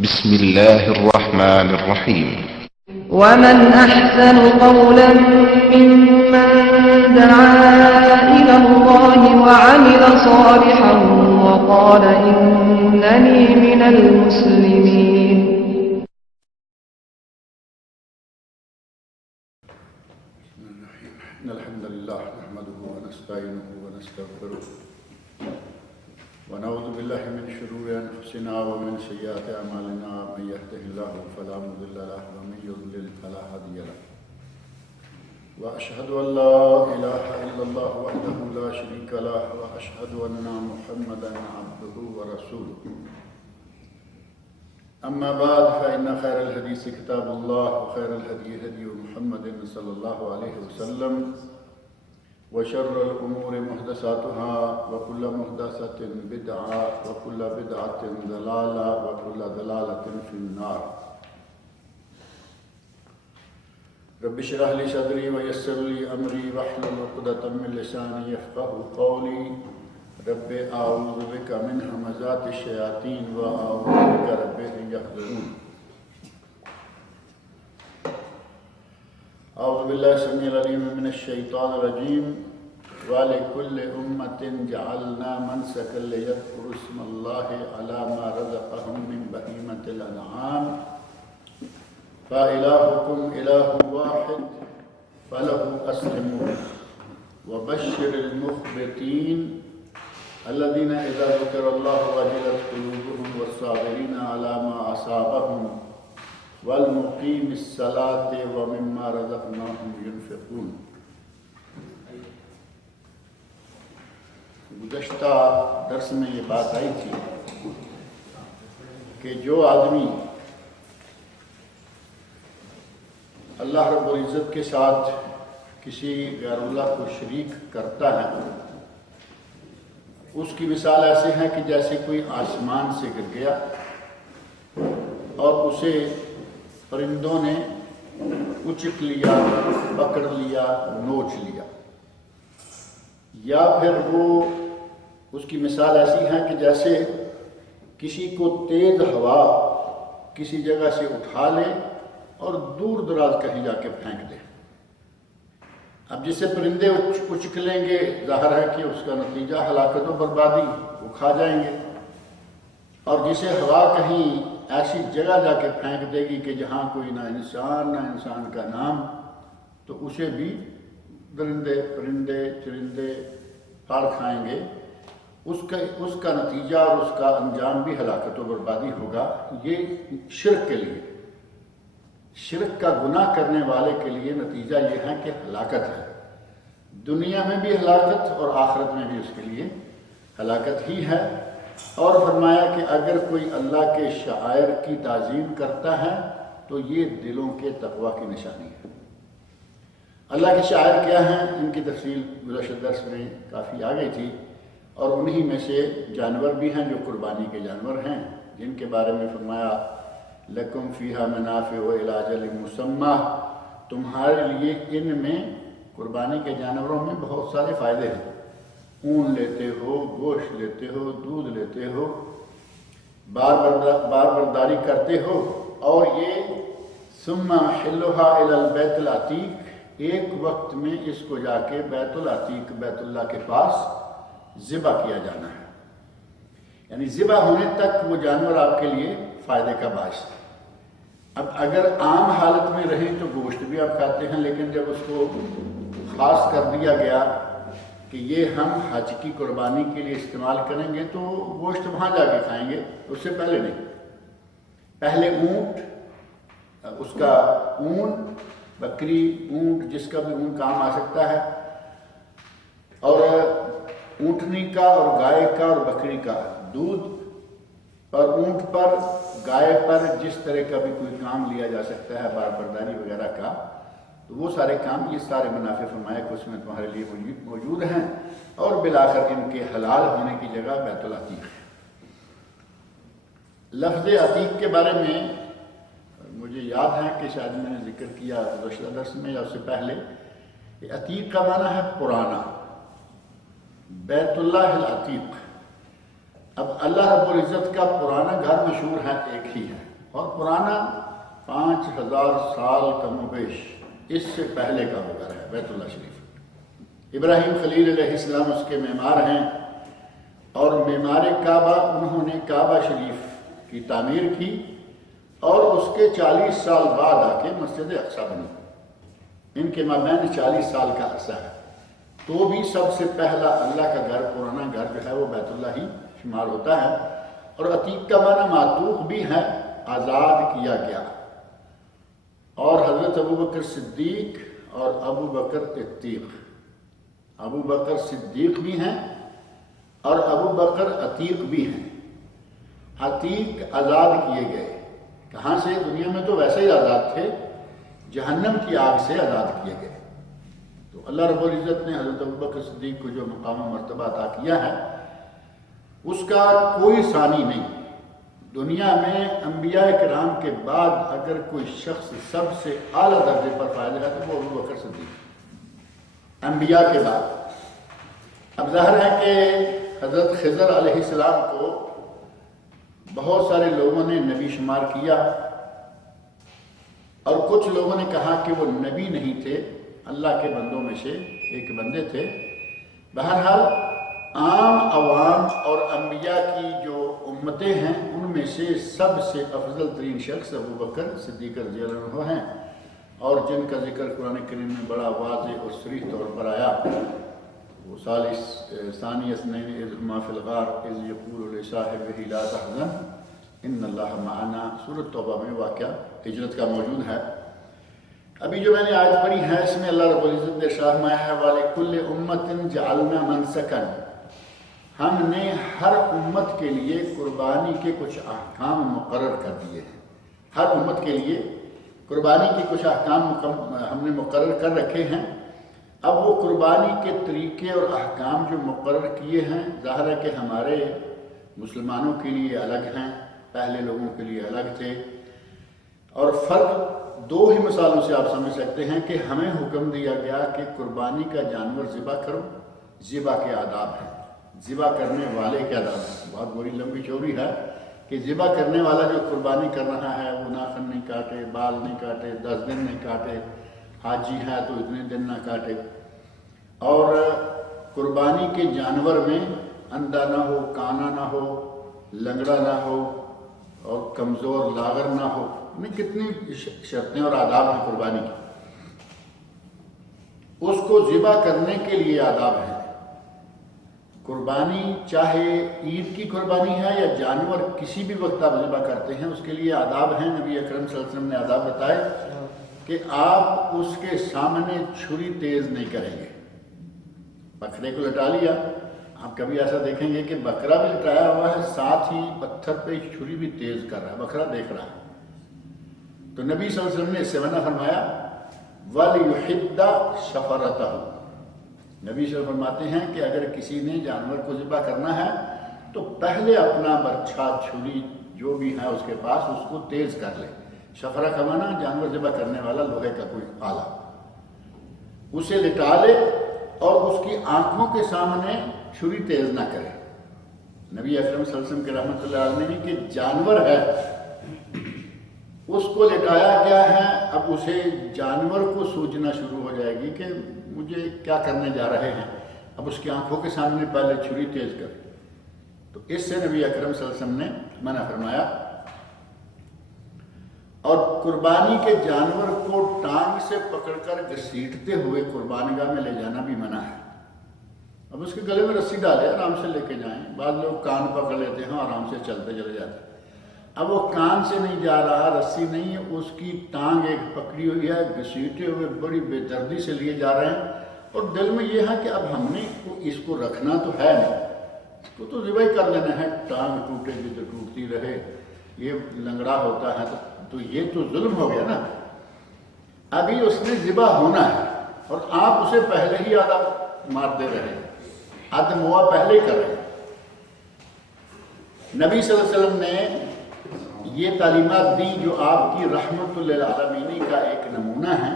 بسم الله الرحمن الرحيم. ومن أحسن قولا ممن دعا إلى الله وعمل صالحا وقال إنني من المسلمين. إن الحمد لله نحمده ونستعينه ونستغفره ونعوذ بالله من شرور أنفسنا ومن سيئات أعمالنا من يهده الله فلا مضل له ومن يضلل فلا هادي له وأشهد أن لا إله إلا الله وحده لا شريك له وأشهد أن محمدا عبده ورسوله. أما بعد فإن خير الحديث كتاب الله وخير الهدي هدي محمد صلى الله عليه وسلم وشر الأمور محدثاتها وكل محدثة بدعة وكل بدعة ضلالة وكل ضلالة في النار. رب اشرح لي صدري ويسر لي أمري واحلل عقدة من لساني يفقهوا قولي. رب أعوذ بك من همزات الشياطين وأعوذ بك رب أن يحضرون. أعوذ بالله السميع العليم من الشيطان الرجيم. ولكل أمة جعلنا منسكا ليذكروا اسم الله على ما رزقهم من بهيمة الأنعام فإلهكم إله واحد فله أسلموا وبشر المخبتين الذين إذا ذكر الله وجلت قلوبهم والصابرين على ما أصابهم والمقيم الصلاة ومما رزقناهم ينفقون. گزشتہ درس میں یہ بات آئی تھی کہ جو آدمی اللہ رب العزت کے ساتھ کسی غیر اللہ کو شریک کرتا ہے اس کی مثال ایسے ہے کہ جیسے کوئی آسمان سے گر گیا اور اسے پرندوں نے اچک لیا، پکڑ لیا، نوچ لیا. یا پھر وہ اس کی مثال ایسی ہے کہ جیسے کسی کو تیز ہوا کسی جگہ سے اٹھا لے اور دور دراز کہیں جا کے پھینک دے. اب جسے پرندے اچک لیں گے ظاہر ہے کہ اس کا نتیجہ ہلاکت و بربادی، وہ کھا جائیں گے. اور جسے ہوا کہیں ایسی جگہ جا کے پھینک دے گی کہ جہاں کوئی نہ انسان کا نام، تو اسے بھی درندے پرندے چرندے پھاڑ کھائیں گے. اس کا نتیجہ اور اس کا انجام بھی ہلاکت و بربادی ہوگا. یہ شرک کے لیے، شرک کا گناہ کرنے والے کے لیے نتیجہ یہ ہے کہ ہلاکت ہے. دنیا میں بھی ہلاکت اور آخرت میں بھی اس کے لیے ہلاکت ہی ہے. اور فرمایا کہ اگر کوئی اللہ کے شعائر کی تعظیم کرتا ہے تو یہ دلوں کے تقوی کی نشانی ہے. اللہ کے شاعر کیا ہیں ان کی تفصیل گزشتہ درس میں کافی آ گئی تھی، اور انہی میں سے جانور بھی ہیں جو قربانی کے جانور ہیں، جن کے بارے میں فرمایا لکم فیہا منافع وإلی اجل مسمى، تمہارے لیے ان میں قربانی کے جانوروں میں بہت سارے فائدے ہیں. اون لیتے ہو، گوشت لیتے ہو، دودھ لیتے ہو، بار برداری کرتے ہو. اور یہ ثم حلھا الی البیت العتیق، ایک وقت میں اس کو جا کے بیت العتیق بیت اللہ کے پاس ذبح کیا جانا ہے. یعنی ذبح ہونے تک وہ جانور آپ کے لیے فائدے کا باعث ہے. اب اگر عام حالت میں رہیں تو گوشت بھی آپ کھاتے ہیں، لیکن جب اس کو خاص کر دیا گیا کہ یہ ہم حج کی قربانی کے لیے استعمال کریں گے تو گوشت وہاں جا کے کھائیں گے، اس سے پہلے نہیں. پہلے اونٹ، اس کا اون، بکری، اونٹ، جس کا بھی اون کام آ سکتا ہے، اور اونٹنی کا اور گائے کا اور بکری کا دودھ، اور اونٹ پر گائے پر جس طرح کا بھی کوئی کام لیا جا سکتا ہے بار برداری وغیرہ کا، تو وہ سارے کام، یہ سارے منافع فرمایا کہ اس میں تمہارے لیے موجود ہیں. اور بالآخر ان کے حلال ہونے کی جگہ بیت العتیق ہے. لفظ عتیق کے بارے میں مجھے یاد ہے کہ شاید میں نے ذکر کیا گزشتہ درس میں یا اس سے پہلے کہ عتیق کا معنی ہے پرانا. بیت اللہ العتیق، اب اللہ رب العزت کا پرانا گھر مشہور ہے، ایک ہی ہے، اور پرانا 5000 سال کم و بیش اس سے پہلے کا وہ گھر ہے، بیت اللہ شریف۔ ابراہیم خلیل علیہ السلام اس کے معمار ہیں، اور معمار کعبہ انہوں نے کعبہ شریف کی تعمیر کی، اور اس کے 40 سال بعد آ کے مسجد اقصیٰ بنی۔ ان کے مابین 40 سال کا عرصہ ہے، تو بھی سب سے پہلا اللہ کا گھر، پرانا گھر جو ہے وہ بیت اللہ ہی شمار ہوتا ہے۔ اور عتیق کا معنی معتوق بھی ہے، آزاد کیا گیا۔ اور حضرت ابوبکر صدیق اور ابوبکر عتیق، ابوبکر صدیق بھی ہیں اور ابوبکر عتیق بھی ہیں۔ عتیق آزاد کیے گئے، کہاں سے؟ دنیا میں تو ویسے ہی آزاد تھے، جہنم کی آگ سے آزاد کیے گئے۔ تو اللہ رب العزت نے حضرت ابوبکر صدیق کو جو مقام و مرتبہ عطا کیا ہے اس کا کوئی ثانی نہیں۔ دنیا میں انبیاء کرام کے بعد اگر کوئی شخص سب سے اعلیٰ درجے پر فائز ہے تو وہ ابوبکر صدیق، انبیاء کے بعد۔ اب ظاہر ہے کہ حضرت خضر علیہ السلام کو بہت سارے لوگوں نے نبی شمار کیا، اور کچھ لوگوں نے کہا کہ وہ نبی نہیں تھے، اللہ کے بندوں میں سے ایک بندے تھے۔ بہرحال عام عوام اور انبیاء کی جو امتیں ہیں ان میں سے سب سے افضل ترین شخص ابوبکر صدیق رضی اللہ عنہ ہیں، اور جن کا ذکر قرآن کریم میں بڑا واضح اور صریح طور پر آیا۔ وہ ثانی اثنین اذ ہما فی الغار اذ یقول لصاحبہ لا تحزن ان اللہ معنا، سورۃ توبہ میں واقعہ ہجرت کا موجود ہے۔ ابھی جو میں نے آیت پڑھی ہے اس میں اللہ رب العزت نے ارشاد فرمایا ہے وَلِكُلِّ أُمَّةٍ جَعَلْنَا مَنسَكًا، ہم نے ہر امت کے لیے قربانی کے کچھ احکام مقرر کر دیے ہیں۔ ہر امت کے لیے قربانی کے کچھ احکام ہم نے مقرر کر رکھے ہیں۔ اب وہ قربانی کے طریقے اور احکام جو مقرر کیے ہیں، ظاہر ہے کہ ہمارے مسلمانوں کے لیے الگ ہیں، پہلے لوگوں کے لیے الگ تھے، اور فرق دو ہی مثالوں سے آپ سمجھ سکتے ہیں کہ ہمیں حکم دیا گیا کہ قربانی کا جانور ذبح کرو، ذبح کے آداب ہیں، ذبح کرنے والے کے آداب ہیں۔ بہت بڑی لمبی چوڑی ہے کہ ذبح کرنے والا جو قربانی کر رہا ہے وہ ناخن نہیں کاٹے، بال نہیں کاٹے، 10 دن نہیں کاٹے، حاجی ہے تو اتنے دن نہ کاٹے، اور قربانی کے جانور میں اندھا نہ ہو، کانا نہ ہو، لنگڑا نہ ہو، اور کمزور لاغر نہ ہو۔ کتنی شرطیں اور آداب ہیں قربانی کی۔ اس کو ذبح کرنے کے لیے آداب ہیں۔ قربانی چاہے عید کی قربانی ہے یا جانور کسی بھی وقت آپ ذبح کرتے ہیں اس کے لیے آداب ہیں۔ نبی اکرم صلی اللہ علیہ وسلم نے آداب بتائے کہ آپ اس کے سامنے چھری تیز نہیں کریں گے۔ بکرے کو لٹا لیا، آپ کبھی ایسا دیکھیں گے کہ بکرا بھی لٹایا ہوا ہے، ساتھ ہی پتھر پہ چھری بھی تیز کر رہا ہے، بکرا دیکھ رہا ہے۔ تو نبی صلی اللہ علیہ وسلم نے اس سے منع فرمایا وَلْيُحِدَّ شَفَرَتَهُ، نبی صلی اللہ علیہ وسلم فرماتے ہیں کہ اگر کسی نے جانور کو ذبح کرنا ہے تو پہلے اپنا برچھا، چھری جو بھی ہے اس کے پاس اس کو تیز کر لے۔ شفرہ کا معنی جانور ذبح کرنے والا لوہے کا کوئی آلہ، اسے لٹا لے اور اس کی آنکھوں کے سامنے چھری تیز نہ کرے۔ نبی اکرم صلی اللہ علیہ وسلم کے رحمۃ اللہ علیہ کہ جانور ہے، اس کو لٹایا گیا ہے، اب اسے جانور کو سوچنا شروع ہو جائے گی کہ مجھے کیا کرنے جا رہے ہیں، اب اس کی آنکھوں کے سامنے پہلے چھری تیز کر، تو اس سے نبی اکرم صلی اللہ علیہ وسلم نے منع فرمایا۔ اور قربانی کے جانور کو ٹانگ سے پکڑ کر گھسیٹتے ہوئے قربانی گاہ میں لے جانا بھی منع ہے۔ اب اس کے گلے میں رسی ڈالے، آرام سے لے کے جائیں۔ بعض لوگ کان پکڑ لیتے ہیں، آرام سے چلتے چلے جاتے ہیں۔ اب وہ کان سے نہیں جا رہا، رسی نہیں ہے، اس کی ٹانگ ایک پکڑی ہوئی ہے، گھسیٹے ہوئے بڑی بے دردی سے لیے جا رہے ہیں، اور دل میں یہ ہے کہ اب ہم نے اس کو رکھنا تو ہے نہیں، اس کو تو ذبح ہی کر لینا ہے، ٹانگ ٹوٹے گی تو ٹوٹتی رہے، یہ لنگڑا ہوتا ہے تو یہ تو ظلم ہو گیا نا۔ ابھی اس نے ذبح ہونا ہے اور آپ اسے پہلے ہی آدھا مار دے رہے ہیں، آدھا موا پہلے ہی کر رہے ہیں۔ نبی صلی اللہ علیہ وسلم نے یہ تعلیمات دی جو آپ کی رحمت للعالمین کا ایک نمونہ ہے،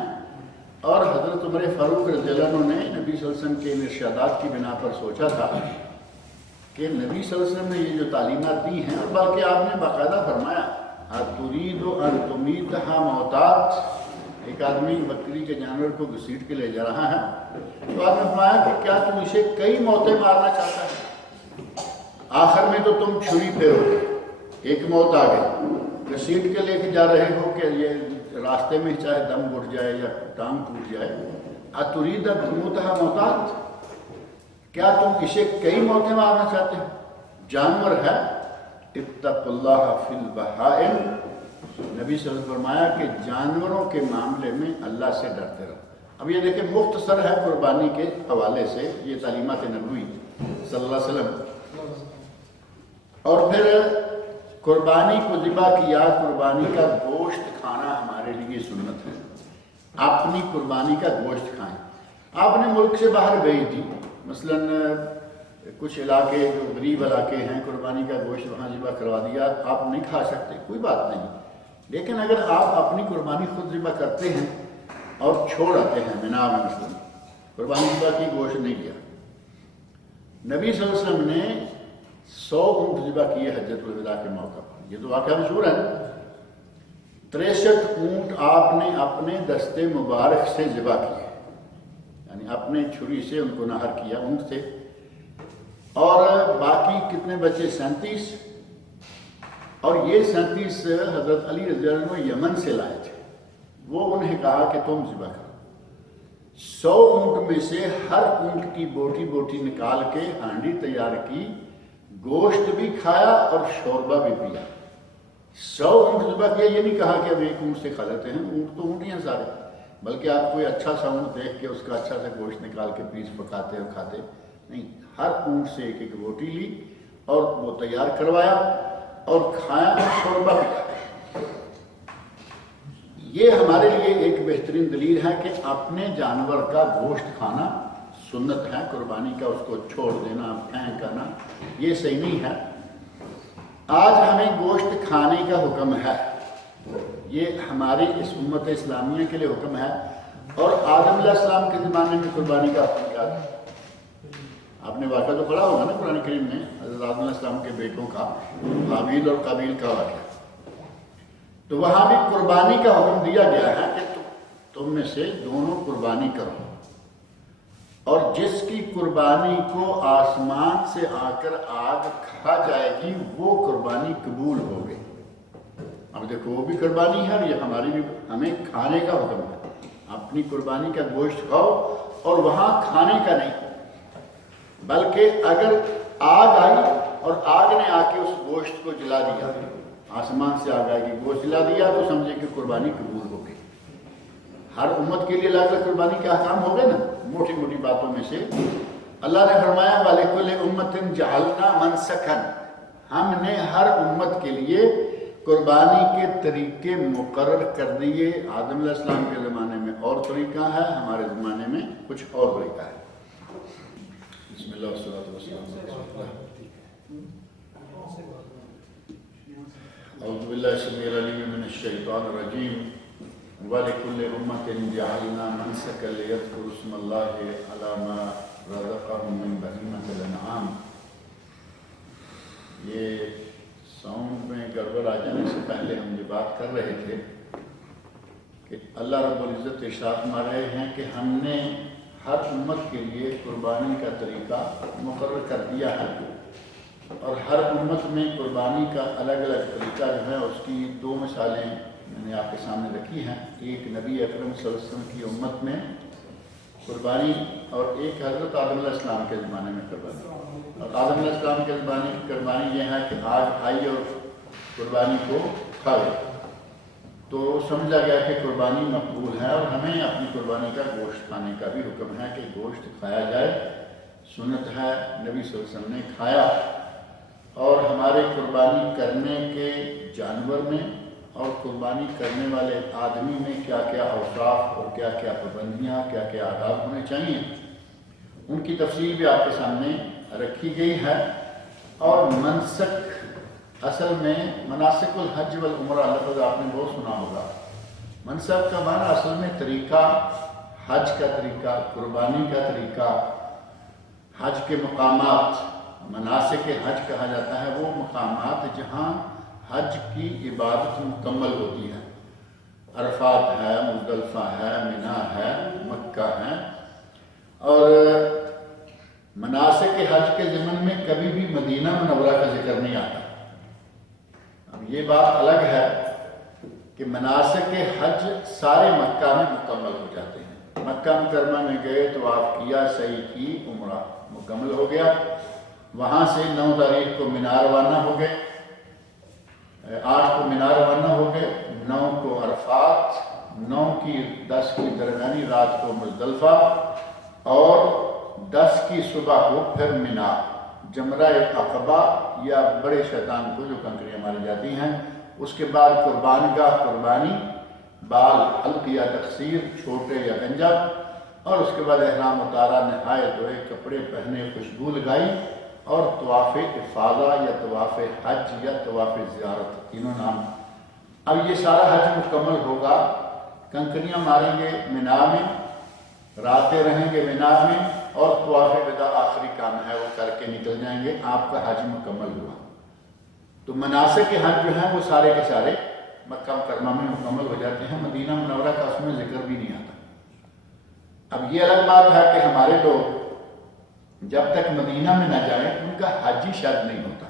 اور حضرت عمر فاروق رضی اللہ عنہ نے نبی صلی اللہ علیہ وسلم کے ارشادات کی بنا پر سوچا تھا کہ نبی صلی اللہ علیہ وسلم نے یہ جو تعلیمات دی ہیں، اور بلکہ آپ نے باقاعدہ فرمایا ترید ان تمیتھا معتاد، ایک آدمی بکری کے جانور کو گھسیٹ کے لے جا رہا ہے، تو آپ نے فرمایا کہ کیا تم اسے کئی موتیں مارنا چاہتا ہے؟ آخر میں تو تم چھری پھیرو گے، ایک موت آ گئی، گھسیٹ کے لے کے جا رہے ہو کہ یہ راستے میں چاہے دم گھٹ جائے یا ٹانگ ٹوٹ جائے، اترید ان تمیتھا معتاد، کیا تم اسے کئی موتیں مارنا چاہتے ہو؟ جانور ہے، اتقوا اللہ فی البہائم، نبی صلی اللہ علیہ وسلم نے فرمایا کہ جانوروں کے معاملے میں اللہ سے ڈرتے رہو۔ اب یہ دیکھیں مختصر ہے قربانی کے حوالے سے یہ تعلیمات نبوی صلی اللہ علیہ وسلم۔ اور پھر قربانی کو ذبح کیا، قربانی کا گوشت کھانا ہمارے لیے سنت ہے، اپنی قربانی کا گوشت کھائیں۔ آپ نے ملک سے باہر بھیج دی، مثلاً کچھ علاقے جو غریب علاقے ہیں، قربانی کا گوشت وہاں ذبح کروا دیا، آپ نہیں کھا سکتے، کوئی بات نہیں، لیکن اگر آپ اپنی قربانی خود ذبح کرتے ہیں اور چھوڑ آتے ہیں مینا میں، مثلاً قربانی ذبح کی گوشت نہیں لیا، نبی صلی اللہ علیہ وسلم نے 100 اونٹ ذبح کیے حجۃ الوداع کے موقع پر، یہ تو واقعہ مشہور ہے۔ 63 اونٹ آپ نے اپنے دستے مبارک سے ذبح کیے، یعنی اپنے چھری سے ان کو نہر کیا اونٹ سے، اور باقی کتنے بچے؟ 37، اور یہ 37 حضرت علی رضی اللہ عنہ یمن سے لائے تھے، وہ انہیں کہا کہ تم ذبح کرو۔ 100 اونٹ میں سے ہر اونٹ کی بوٹی بوٹی نکال کے ہانڈی تیار کی، گوشت بھی کھایا اور شوربہ بھی پیا۔ 100 اونٹ ذبح کیا، یہ نہیں کہا کہ اب ایک اونٹ سے کھا لیتے ہیں، اونٹ تو اونٹ ہی ہیں سارے، بلکہ آپ کوئی اچھا سا اونٹ دیکھ کے اس کا اچھا سا گوشت نکال کے پیس پکاتے اور کھاتے نہیں، ہر اونٹ سے ایک ایک بوٹی لی اور وہ تیار کروایا اور کھایا اور شوربہ بھی کھایا۔ یہ ہمارے لیے ایک بہترین دلیل ہے کہ اپنے جانور کا گوشت کھانا سنت ہے، قربانی کا اس کو چھوڑ دینا، پھینک کرنا یہ صحیح نہیں ہے۔ آج ہمیں گوشت کھانے کا حکم ہے، یہ ہماری اس امت اسلامیہ کے لیے حکم ہے، اور آدم علیہ السلام کے زمانے میں قربانی کا حکم کیا تھا؟ آپ نے واقعہ تو پڑھا ہوگا نا قرآن کریم میں، حضرت آدم علیہ السلام کے بیٹوں کا، حابیل اور قابیل کا واقعہ، تو وہاں بھی قربانی کا حکم دیا گیا ہے کہ تم میں سے دونوں قربانی کرو، اور جس کی قربانی کو آسمان سے آ کر آگ کھا جائے گی وہ قربانی قبول ہو گئی۔ اب دیکھو وہ بھی قربانی ہے اور یہ ہماری بھی، ہمیں کھانے کا حکم ہے، اپنی قربانی کا گوشت کھاؤ، اور وہاں کھانے کا نہیں، بلکہ اگر آگ آئی اور آگ نے آ کے اس گوشت کو جلا دیا، آسمان سے آگ آئے گی، گوشت جلا دیا، تو سمجھے کہ قربانی قبول ہو گئی۔ ہر امت کے لیے الگ الگ قربانی کے احکام ہو گئے نا، موٹی موٹی باتوں میں سے اللہ نے فرمایا وَلِكُلِّ أُمَّةٍ جَعَلْنَا مَنْسَكًا، ہم نے ہر امت کے لیے قربانی کے طریقے مقرر کر دیے۔ آدم علیہ السلام کے زمانے میں اور طریقہ ہے، ہمارے زمانے میں کچھ اور طریقہ ہے۔ بسم اللہ والصلاة والسلام علی رسول اللہ۔ اعوذ باللہ السمیع العلیم من الشیطان الرجیم۔ وَلِكُلِّ أُمَّةٍ جَعَلْنَا مَنْسَكًا لِيَذْكُرُوا اسْمَ اللَّهِ عَلَى مَا رَزَقَهُم مِّن بَهِيمَةِ الْأَنْعَامِ۔ یہ ساؤنڈ میں گڑبڑ آ جانے سے پہلے ہم یہ بات کر رہے تھے کہ اللہ رب العزت ارشاد فرما رہے ہیں کہ ہم نے ہر امت کے لیے قربانی کا طریقہ مقرر کر دیا ہے، اور ہر امت میں قربانی کا الگ الگ طریقہ جو ہے اس کی 2 مثالیں میں نے آپ کے سامنے رکھی ہیں۔ ایک نبی اکرم صلی اللہ علیہ وسلم کی امت میں قربانی، اور ایک حضرت آدم علیہ السلام کے زمانے میں قربانی۔ اور آدم علیہ السلام کے زمانے کی قربانی یہ ہے کہ آگ آئی اور قربانی کو کھا گئی، تو سمجھا گیا کہ قربانی مقبول ہے، اور ہمیں اپنی قربانی کا گوشت کھانے کا بھی حکم ہے کہ گوشت کھایا جائے، سنت ہے، نبی صلی اللہ علیہ وسلم نے کھایا۔ اور ہمارے قربانی کرنے کے جانور میں اور قربانی کرنے والے آدمی میں کیا کیا اوصاف اور کیا کیا پابندیاں، کیا کیا آداب ہونے چاہیے، ان کی تفصیل بھی آپ کے سامنے رکھی گئی ہے۔ اور منسک اصل میں مناسک الحج والعمرہ لفظ آپ نے بہت سنا ہوگا۔ منسک کا معنی اصل میں طریقہ، حج کا طریقہ، قربانی کا طریقہ، حج کے مقامات، مناسک حج کہا جاتا ہے وہ مقامات جہاں حج کی عبادت مکمل ہوتی ہے. عرفات ہے، مزدلفہ ہے، منا ہے، مکہ ہے. اور مناسک حج کے ضمن میں کبھی بھی مدینہ منورہ کا ذکر نہیں آتا. اب یہ بات الگ ہے کہ مناسک حج سارے مکہ میں مکمل ہو جاتے ہیں. مکہ مکرمہ میں گئے تو آپ کیا، سعی کی، عمرہ مکمل ہو گیا. وہاں سے 9 تاریخ کو منا روانہ ہو گئے، 8 کو منا روانہ ہو گئے، 9 کو عرفات، 9 کی 10 کی درمیانی رات کو مزدلفہ، اور 10 کی صبح کو پھر منا. جمرہ عقبہ یا بڑے شیطان کو جو کنکریاں ماری جاتی ہیں. اس کے بعد قربان گاہ، قربانی، بال حلق یا تقصیر، چھوٹے یا گنجا، اور اس کے بعد احرام اتارا، نہائے دھوئے، کپڑے پہنے، خوشبو لگائی، اور طواف افاضہ یا طواف حج یا طواف زیارت، تینوں نام. اب یہ سارا حج مکمل ہوگا. کنکریاں ماریں گے منا میں، راتیں رہیں گے منا میں، اور طواف وداع آخری کام ہے وہ کر کے نکل جائیں گے. آپ کا حج مکمل ہوا. تو مناسک کے حج جو ہیں وہ سارے کے سارے مکہ مکرمہ میں مکمل ہو جاتے ہیں. مدینہ منورہ کا اس میں ذکر بھی نہیں آتا. اب یہ الگ بات ہے کہ ہمارے لوگ جب تک مدینہ میں نہ جائیں ان کا حج ہی شاید نہیں ہوتا.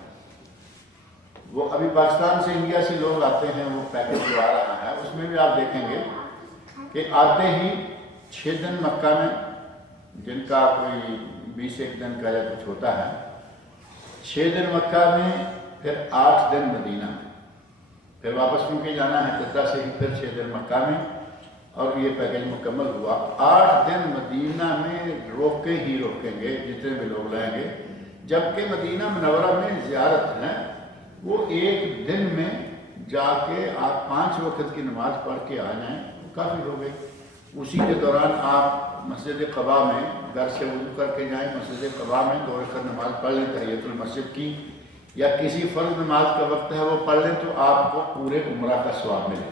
وہ ابھی پاکستان سے، انڈیا سے لوگ آتے ہیں، وہ پیکج جو آ رہا ہے اس میں بھی آپ دیکھیں گے کہ آتے ہی 6 دن مکہ میں، جن کا کوئی 20 دن کا یا کچھ ہوتا ہے، 6 دن مکہ میں، پھر 8 دن مدینہ میں، پھر واپس ان کے جانا ہے جدہ سے ہی، پھر 6 دن مکہ میں، اور یہ پیکج مکمل ہوا. 8 دن مدینہ میں روکیں گے جتنے بھی لوگ لائیں گے. جبکہ مدینہ منورہ میں زیارت ہے، وہ 1 دن میں جا کے آپ 5 وقت کی نماز پڑھ کے آ جائیں، کافی ہو گئی. اسی کے دوران آپ مسجد قباء میں گھر سے وضو کر کے جائیں، مسجد قباء میں 2 رکعت نماز پڑھ لیں تحیۃ المسجد کی، یا کسی فرض نماز کا وقت ہے وہ پڑھ لیں، تو آپ کو پورے عمرہ کا ثواب ملے گا.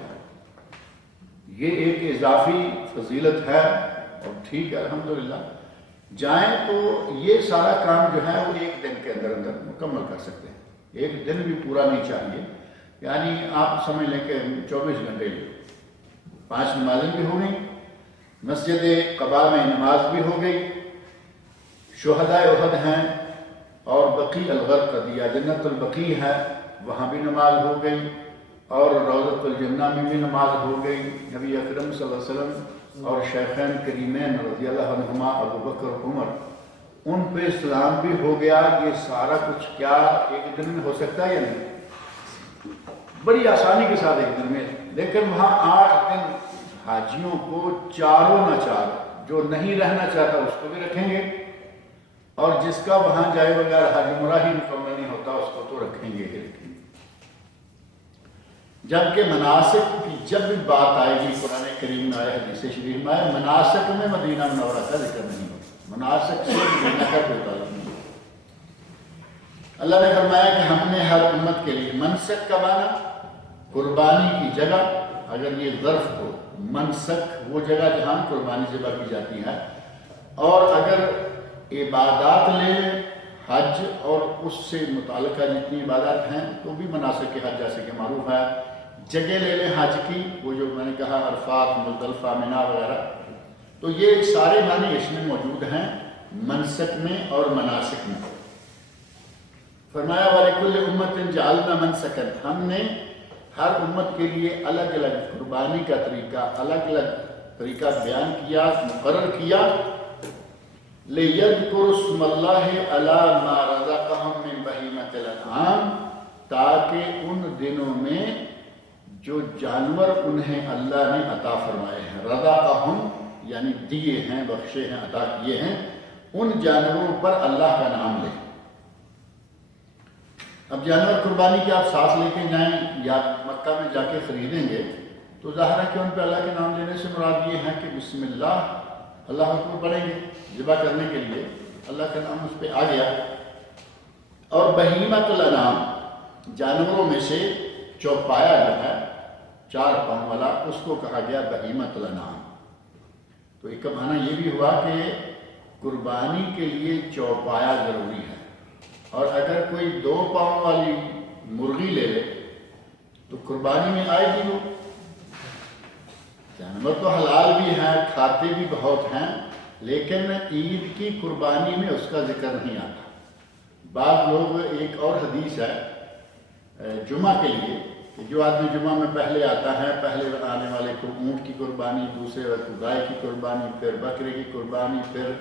یہ ایک اضافی فضیلت ہے، اور ٹھیک ہے الحمدللہ. جائیں تو یہ سارا کام جو ہے وہ 1 دن کے اندر اندر مکمل کر سکتے ہیں. 1 دن بھی پورا نہیں چاہیے. یعنی آپ سمجھ لیں کہ 24 گھنٹے لیں. 5 نمازیں بھی ہو گئیں، مسجد قباء میں نماز بھی ہو گئی، شہداء احد ہیں، اور بقیع الغرقدیہ جنت البقیع ہے وہاں بھی نماز ہو گئی، اور روضۃ الجنہ میں بھی نماز ہو گئی. نبی اکرم صلی اللہ علیہ وسلم اور شیخین کریمین رضی اللہ عنہما ابو بکر اور عمر، ان پہ اسلام بھی ہو گیا. یہ سارا کچھ کیا 1 دن میں ہو سکتا ہے یا نہیں؟ بڑی آسانی کے ساتھ 1 دن میں. لیکن وہاں 8 دن حاجیوں کو چاروں نہ چار، جو نہیں رہنا چاہتا اس کو بھی رکھیں گے، اور جس کا وہاں جائے بغیر حج عمرہ ہی مکمل نہیں ہوتا اس کو تو رکھیں گے ہی رکھیں گے. جبکہ مناسک کی جب بھی بات آئے گی، قرآن کریم میں آئے، حدیث شریف میں آئے، مناسک میں مدینہ منورہ کا ذکر نہیں ہوتا. مناسک سے مدینہ کا کوئی تعلق نہیں. اللہ نے فرمایا کہ ہم نے ہر امت کے لیے، منسک کا معنی قربانی کی جگہ، اگر یہ ظرف ہو، منسک وہ جگہ جہاں قربانی ذبح کی جاتی ہے. اور اگر عبادات لے حج اور اس سے متعلقہ جتنی عبادات ہیں تو بھی مناسک کے حج جیسے کہ معروف ہے. جگہ لے لیں حج کی، وہ جو میں نے کہا عرفات، مزدلفہ، منا وغیرہ، تو یہ سارے معنی اس میں موجود ہیں منسک میں اور مناسک میں. فرمایا وَلِكُلِّ أُمَّةٍ جَعَلْنَا مَنْسَكًا، ہم نے ہر امت کے لیے الگ الگ قربانی کا طریقہ، الگ الگ طریقہ بیان کیا، مقرر کیا. لِيَذْكُرُوا اسْمَ اللَّهِ عَلَى مَا رَزَقَهُم مِّن بَهِيمَةِ الْأَنْعَامِ، تاکہ ان دنوں میں جو جانور انہیں اللہ نے عطا فرمائے ہیں، رَزَقَهُم یعنی دیے ہیں، بخشے ہیں، عطا کیے ہیں، ان جانوروں پر اللہ کا نام لیں. اب جانور قربانی کے آپ ساتھ لے کے جائیں یا مکہ میں جا کے خریدیں گے تو ظاہر ہے کہ ان پہ اللہ کے نام لینے سے مراد یہ ہے کہ بسم اللہ، اللہ اکبر پڑھیں گے ذبح کرنے کے لیے، اللہ کا نام اس پہ آ گیا. اور بہیمۃ الانعام، جانوروں میں سے چوپایا جو ہے 4 پاؤں والا، اس کو کہا گیا بہیمۃ الانعام. تو ایک معنی یہ بھی ہوا کہ قربانی کے لیے چوپایا ضروری ہے. اور اگر کوئی 2 پاؤں والی مرغی لے لے تو قربانی میں آئے گی وہ؟ جانور تو حلال بھی ہیں، کھاتے بھی بہت ہیں، لیکن عید کی قربانی میں اس کا ذکر نہیں آتا۔ بعض لوگ، ایک اور حدیث ہے جمعہ کے لیے کہ جو آدمی جمعہ میں پہلے آتا ہے، پہلے آنے والے کو اونٹ کی قربانی، دوسرے وقت گائے کی قربانی، پھر بکرے کی قربانی، پھر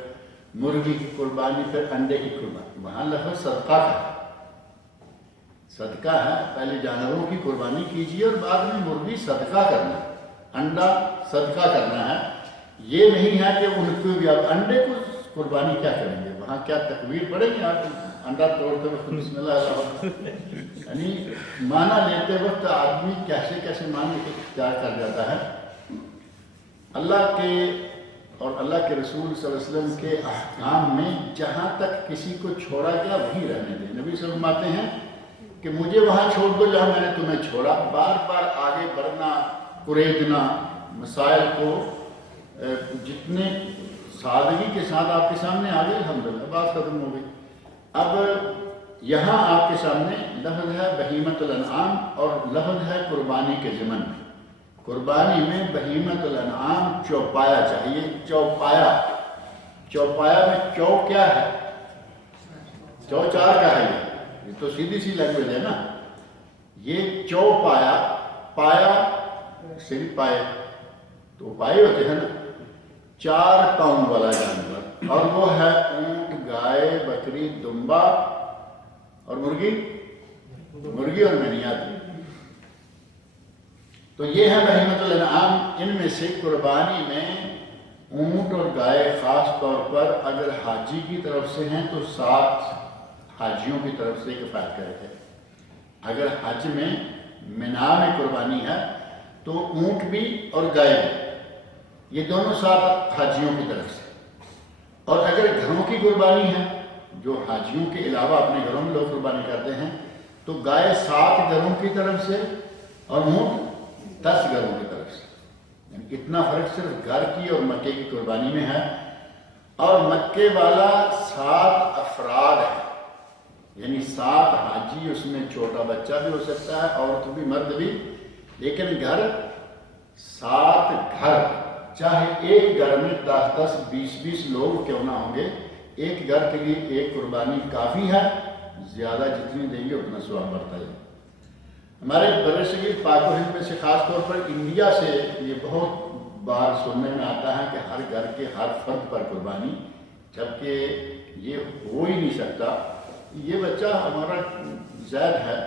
مرغی کی قربانی، پھر انڈے کی قربانی۔ وہاں لفظ صدقہ کا ہے، صدقہ ہے، پہلے جانوروں کی قربانی کیجیے اور بعد میں مرغی صدقہ کرنا ہے، انڈا صدقہ کرنا ہے۔ یہ نہیں ہے کہ ان کو بھی آپ انڈے کو قربانی کیا کریں گے، وہاں کیا تکبیر پڑیں گے آپ انڈا توڑتے وقت بسم اللہ الرحمن الرحیم، یعنی معنی لیتے وقت آدمی کیسے کیسے معنی کو اختیار کر جاتا ہے۔ اللہ کے اور اللہ کے رسول صلی اللہ علیہ وسلم کے احکام میں جہاں تک کسی کو چھوڑا گیا وہیں رہنے دیں۔ نبی صلی اللہ علیہ وسلم فرماتے ہیں کہ مجھے وہاں چھوڑ دو جہاں میں نے تمہیں چھوڑا۔ بار بار آگے بڑھنا، کریدنا، مسائل کو جتنے سادگی کے ساتھ آپ کے سامنے آ گئے، الحمدللہ بات ختم ہو گئی۔ اب یہاں آپ کے سامنے لفظ ہے بہیمۃ الانعام اور لفظ ہے قربانی کے ضمن میں۔ قربانی میں بہیمۃ الانعام چوپایا چاہیے، چوپایا میں چو کیا ہے؟ چو چار کا ہے، یہ تو سیدھی سی لینگویج ہے نا۔ یہ چوپایا، پایا صرف پائے تو پائے ہوتے ہیں نا، 4 پاؤں والا جانور، اور وہ ہے اونٹ، گائے، بکری، دمبا اور مرغی اور منیات۔ تو یہ ہے بہیمۃ الانعام۔ ان میں سے قربانی میں اونٹ اور گائے خاص طور پر اگر حاجی کی طرف سے ہیں تو 7 حاجیوں کی طرف سے کفایت کرتے ہیں۔ اگر حج میں منا میں قربانی ہے تو اونٹ بھی اور گائے بھی، یہ دونوں 7 حاجیوں کی طرف سے۔ اور اگر گھروں کی قربانی ہے، جو حاجیوں کے علاوہ اپنے گھروں میں لوگ قربانی کرتے ہیں، تو گائے 7 گھروں کی طرف سے اور اونٹ 10 گھروں کی طرف سے۔ یعنی اتنا فرق صرف گھر کی اور مکے کی قربانی میں ہے۔ اور مکے والا 7 افراد ہے، یعنی 7 حاجی، اس میں چھوٹا بچہ بھی ہو سکتا ہے، عورت بھی مرد بھی، لیکن گھر 7 گھر، چاہے ایک گھر میں 10 20 لوگ کیوں نہ ہوں گے، ایک گھر کے لیے ایک قربانی کافی ہے، زیادہ جتنی دیں گے اتنا ثواب بڑھتا ہے۔ ہمارے برصغیر پاک و ہند میں سے خاص طور پر انڈیا سے یہ بہت بار سننے میں آتا ہے کہ ہر گھر کے ہر فرد پر قربانی، جبکہ یہ ہو ہی نہیں سکتا۔ یہ بچہ ہمارا زید ہے،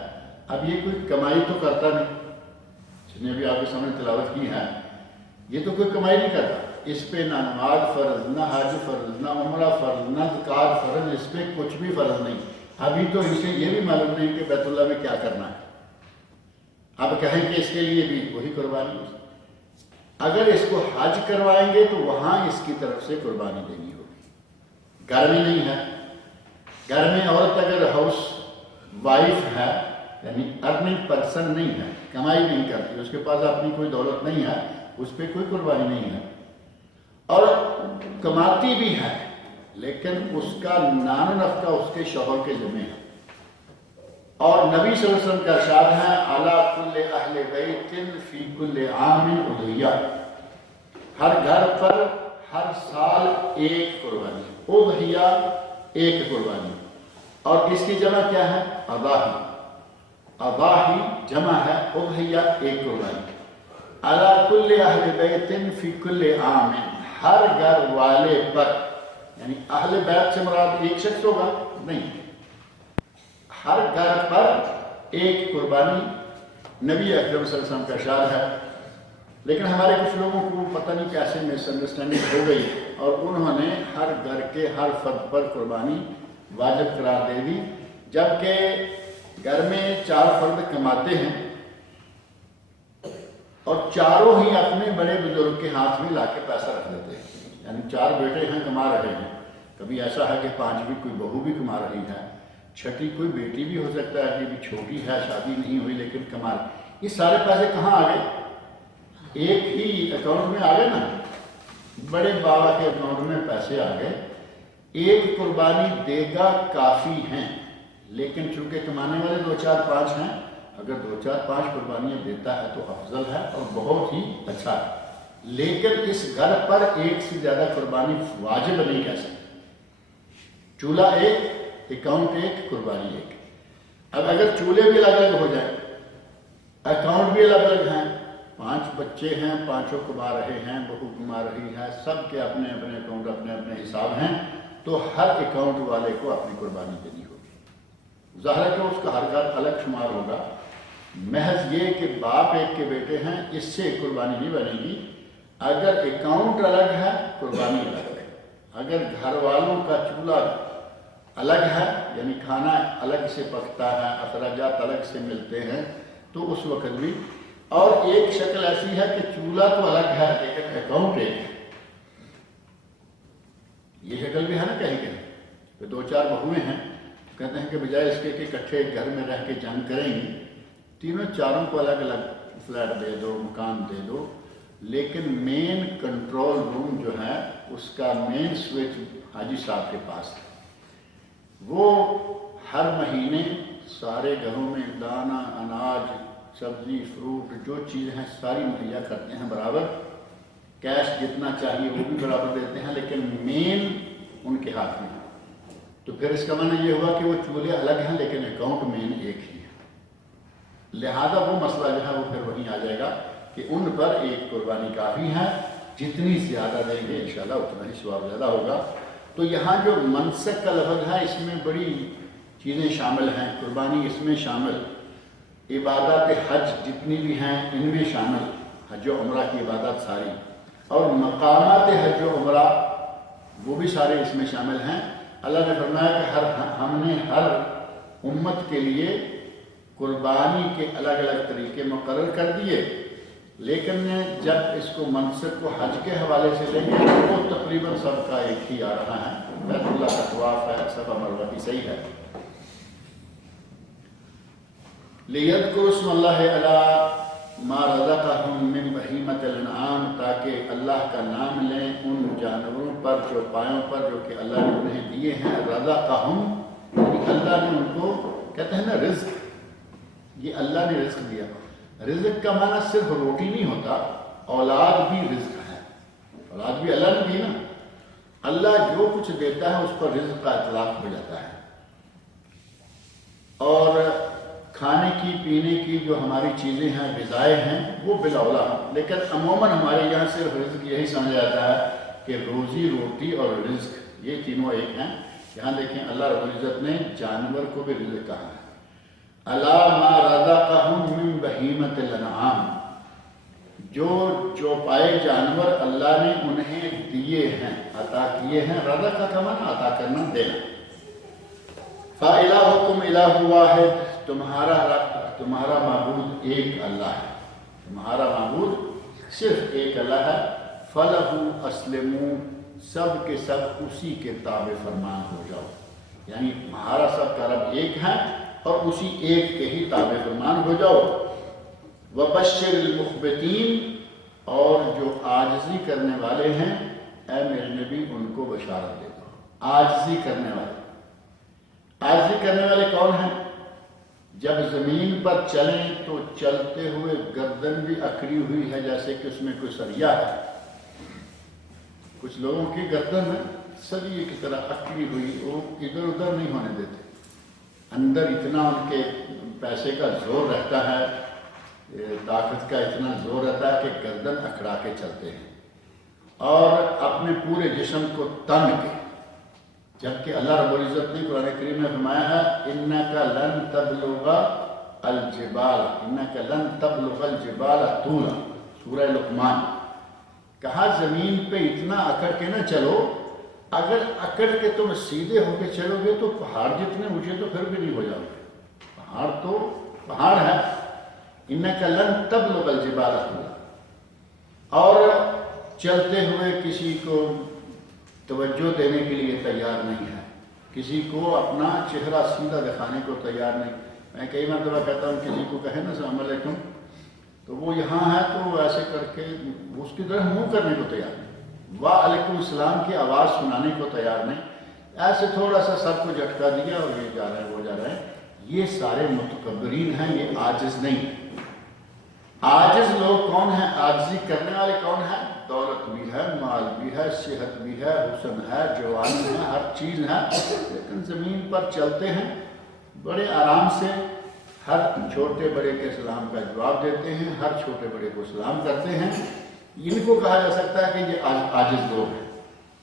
اب یہ کوئی کمائی تو کرتا نہیں، جس نے بھی آپ کے سامنے تلاوت کی ہے، یہ تو کوئی کمائی نہیں کرتا، اس پہ نہ نماز فرض، نہ حج فرض، نہ عمرہ فرض، نہ زکوٰۃ فرض، اس پہ کچھ بھی فرض نہیں۔ ابھی تو اسے یہ بھی معلوم نہیں کہ بیت اللہ میں کیا کرنا ہے۔ اب کہیں کہ اس کے لیے بھی وہی قربانی ہے۔ اگر اس کو حج کروائیں گے تو وہاں اس کی طرف سے قربانی دینی ہوگی۔ گھر میں نہیں ہے، گھر میں عورت اگر ہاؤس وائف ہے، یعنی ارننگ پرسن نہیں ہے، کمائی نہیں کرتی، اس کے پاس اپنی کوئی دولت نہیں ہے، اس پہ کوئی قربانی نہیں ہے۔ اور کماتی بھی ہے لیکن اس کا نان و نفقہ اس کے شوہر کے ذمہ ہے۔ اور نبی صلی اللہ علیہ وسلم کا ارشاد ہے علی کل اہل بیت فی کل عام اضحیہ، ہر گھر پر ہر سال ایک قربانی، اضحیہ ایک قربانی۔ اور اس کی جمع کیا ہے؟ اضاحی، اضاحی جمع ہے، اضحیہ ایک قربانی۔ علی کل اہل بیت فی کل عام، ہر گھر والے پر، یعنی اہل بیت سے مراد ایک شخص ہوگا نہیں، ہر گھر پر ایک قربانی نبی اکرم صلی اللہ علیہ وسلم کا ارشاد ہے۔ لیکن ہمارے کچھ لوگوں کو پتہ نہیں کیسے مس انڈرسٹینڈنگ ہو گئی اور انہوں نے ہر گھر کے ہر فرد پر قربانی واجب قرار دے دی، جبکہ گھر میں 4 فرد کماتے ہیں اور چاروں ہی اپنے بڑے بزرگ کے ہاتھ میں لا کے پیسہ رکھ دیتے ہیں۔ یعنی 4 بیٹے ہیں کما رہے ہیں، کبھی ایسا ہے کہ 5ویں کوئی بہو بھی کما رہی ہے، 6ٹھی کوئی بیٹی بھی ہو سکتا ہے کہ بھی چھوٹی ہے، شادی نہیں ہوئی لیکن کما رہی۔ یہ سارے پیسے کہاں آ گئے؟ ایک ہی اکاؤنٹ میں آ گئے نا، بڑے بابا کے اکاؤنٹ میں پیسے آ گئے۔ ایک قربانی دے گا کافی ہیں، لیکن چونکہ کمانے والے 2 4 5 ہیں، اگر 2 4 5 قربانیاں دیتا ہے تو افضل ہے اور بہت ہی اچھا ہے، لیکن اس گھر پر ایک سے زیادہ قربانی واجب نہیں کہہ سکتے۔ چولہا ایک، اکاؤنٹ ایک، قربانی ایک۔ اب اگر چولہے بھی الگ الگ ہو جائیں، اکاؤنٹ بھی الگ الگ ہیں، 5 بچے ہیں، 5 کما رہے ہیں، بہو کما رہی ہے، سب کے اپنے اپنے اکاؤنٹ، اپنے اپنے حساب ہیں، تو ہر اکاؤنٹ والے کو اپنی قربانی دینی ہوگی۔ ظاہر ہے کہ اس کا ہر گھر الگ شمار ہوگا، محض یہ کہ باپ ایک کے بیٹے ہیں اس سے قربانی نہیں بنے گی۔ اگر اکاؤنٹ الگ ہے قربانی الگ ہے، اگر گھر والوں کا چولہا الگ ہے یعنی کھانا الگ سے پکتا ہے، اخراجات الگ سے ملتے ہیں، تو اس وقت بھی، اور ایک شکل ایسی ہے کہ چولہا تو الگ ہے لیکن اکاؤنٹ ایک ہے، یہ شکل بھی ہے نا کہیں کہیں کہ 2 4 بہویں ہیں، کہتے ہیں کہ بجائے اس کے کہ اکٹھے ایک گھر میں رہ کے جنگ کریں گی، تینوں چاروں کو الگ الگ فلیٹ دے دو، مکان دے دو، لیکن مین کنٹرول روم جو ہے اس کا مین سوئچ حاجی صاحب کے پاس ہے۔ وہ ہر مہینے سارے گھروں میں دانہ، اناج، سبزی، فروٹ، جو چیزیں ہیں ساری مہیا کرتے ہیں برابر، کیش جتنا چاہیے وہ بھی برابر دیتے ہیں، لیکن مین ان کے ہاتھ میں ہے۔ تو پھر اس کا معنی یہ ہوا کہ وہ چولہے الگ ہیں لیکن اکاؤنٹ مین ایک ہی ہے، لہذا وہ مسئلہ جو ہے وہ پھر وہیں آ جائے گا کہ ان پر ایک قربانی کافی ہے، جتنی زیادہ دیں گے انشاءاللہ اتنا ہی ثواب زیادہ ہوگا۔ تو یہاں جو منسک کا لفظ ہے اس میں بڑی چیزیں شامل ہیں، قربانی اس میں شامل، عبادات حج جتنی بھی ہیں ان میں شامل، حج و عمرہ کی عبادات ساری، اور مقامات حج و عمرہ وہ بھی سارے اس میں شامل ہیں۔ اللہ نے فرمایا کہ ہم نے ہر امت کے لیے قربانی کے الگ الگ طریقے مقرر کر دیے، لیکن جب اس کو منسک کو حج کے حوالے سے لیں گے تو وہ تقریباً سب کا ایک ہی آ رہا ہے، بیت اللہ کا طواف ہے، صفا مروہ کی صحیح ہے۔ لِيَذْكُرُوا اسْمَ اللَّهِ عَلَىٰ مَا رَزَقَهُم مِّن بَهِيمَةِ الْأَنْعَامِ، تاکہ اللہ کا نام لیں ان جانوروں پر، چوپایوں پر جو کہ اللہ نے انہیں دیے ہیں۔ رَزَقَهُم یعنی اللہ نے ان کو، کہتے ہیں نا رزق، یہ اللہ نے رزق دیا۔ رزق کا معنی صرف روٹی نہیں ہوتا، اولاد بھی رزق ہے، اولاد بھی اللہ نے دی نا۔ اللہ جو کچھ دیتا ہے اس پر رزق کا اطلاق ہو جاتا ہے، اور کھانے کی پینے کی جو ہماری چیزیں ہیں، غذائیں ہیں، وہ بلاولا ہیں، لیکن عموماً ہمارے یہاں صرف رزق یہی سمجھا جاتا ہے کہ روزی روٹی اور رزق یہ تینوں ایک ہیں۔ یہاں دیکھیں اللہ رب العزت نے جانور کو بھی رزق کہا ہے، عَلَىٰ مَا رَزَقَهُم مِّن بَهِيمَةِ الْأَنْعَامِ، جو چوپائے جانور اللہ نے انہیں دیے ہیں، عطا کیے ہیں۔ رزق کا معنی عطا کرنا، دینا۔ فَإِلَٰهُكُمْ إِلَٰهٌ وَاحِدٌ، تمہارا رب، تمہارا معبود ایک اللہ ہے، تمہارا معبود صرف ایک اللہ ہے۔ فَلَهُ أَسْلِمُوا، سب کے سب اسی کے تابع فرمان ہو جاؤ، یعنی تمہارا سب کا رب ایک ہے اور اسی ایک کے ہی تابع فرمان ہو جاؤ۔ وَبَشِّرِ الْمُخْبِتِينَ، اور جو عاجزی کرنے والے ہیں اے میرے نبی ان کو بشارت دے دو۔ عاجزی کرنے والے، عاجزی کرنے والے کون ہیں؟ جب زمین پر چلیں تو چلتے ہوئے گردن بھی اکڑی ہوئی ہے جیسے کہ اس میں کوئی سریا ہے۔ کچھ لوگوں کی گردن ہے سریے کی طرح اکڑی ہوئی، وہ ادھر ادھر نہیں ہونے دیتے، اندر اتنا ان کے پیسے کا زور رہتا ہے، طاقت کا اتنا زور رہتا ہے کہ گردن اکڑا کے چلتے ہیں اور اپنے پورے جسم کو تن کے، جبکہ اللہ رب العزت نے قرآن کریم میں فرمایا ہے اِنَّكَ لَن تَبْلُغَ الْجِبَالَ، اِنَّكَ لَن تَبْلُغَ الْجِبَالَ طُولًا، سورہ لقمان۔ کہا زمین پہ اتنا اکڑ کے نہ چلو، اگر اکڑ کے تم سیدھے ہو کے چلو گے تو پہاڑ جتنے اونچے تو پھر بھی نہیں ہو جاؤ گے، پہاڑ تو پہاڑ ہے۔ اِنَّكَ لَن تَبْلُغَ الْجِبَالَ طُولًا، اور چلتے ہوئے کسی کو توجہ دینے کے لیے تیار نہیں ہے، کسی کو اپنا چہرہ سیدھا دکھانے کو تیار نہیں۔ میں کئی مرتبہ کہتا ہوں کسی کو کہے نا السلام علیکم تو وہ یہاں ہے تو ایسے کر کے اس کی طرف منہ کرنے کو تیار نہیں، وعلیکم السلام کی آواز سنانے کو تیار نہیں۔ ایسے تھوڑا سا سر کو جھٹکا دیا اور یہ جا رہا ہے وہ جا رہا ہے. یہ سارے متکبرین ہیں، یہ عاجز نہیں ہیں. عاجز لوگ کون ہیں؟ عاجزی کرنے والے کون ہیں؟ دولت بھی ہے، مال بھی ہے، صحت بھی ہے، حسن ہے، جوانی ہے، ہر چیز ہے، لیکن زمین پر چلتے ہیں بڑے آرام سے، ہر چھوٹے بڑے کے سلام کا جواب دیتے ہیں، ہر چھوٹے بڑے کو سلام کرتے ہیں. ان کو کہا جا سکتا ہے کہ یہ عاجز لوگ ہیں.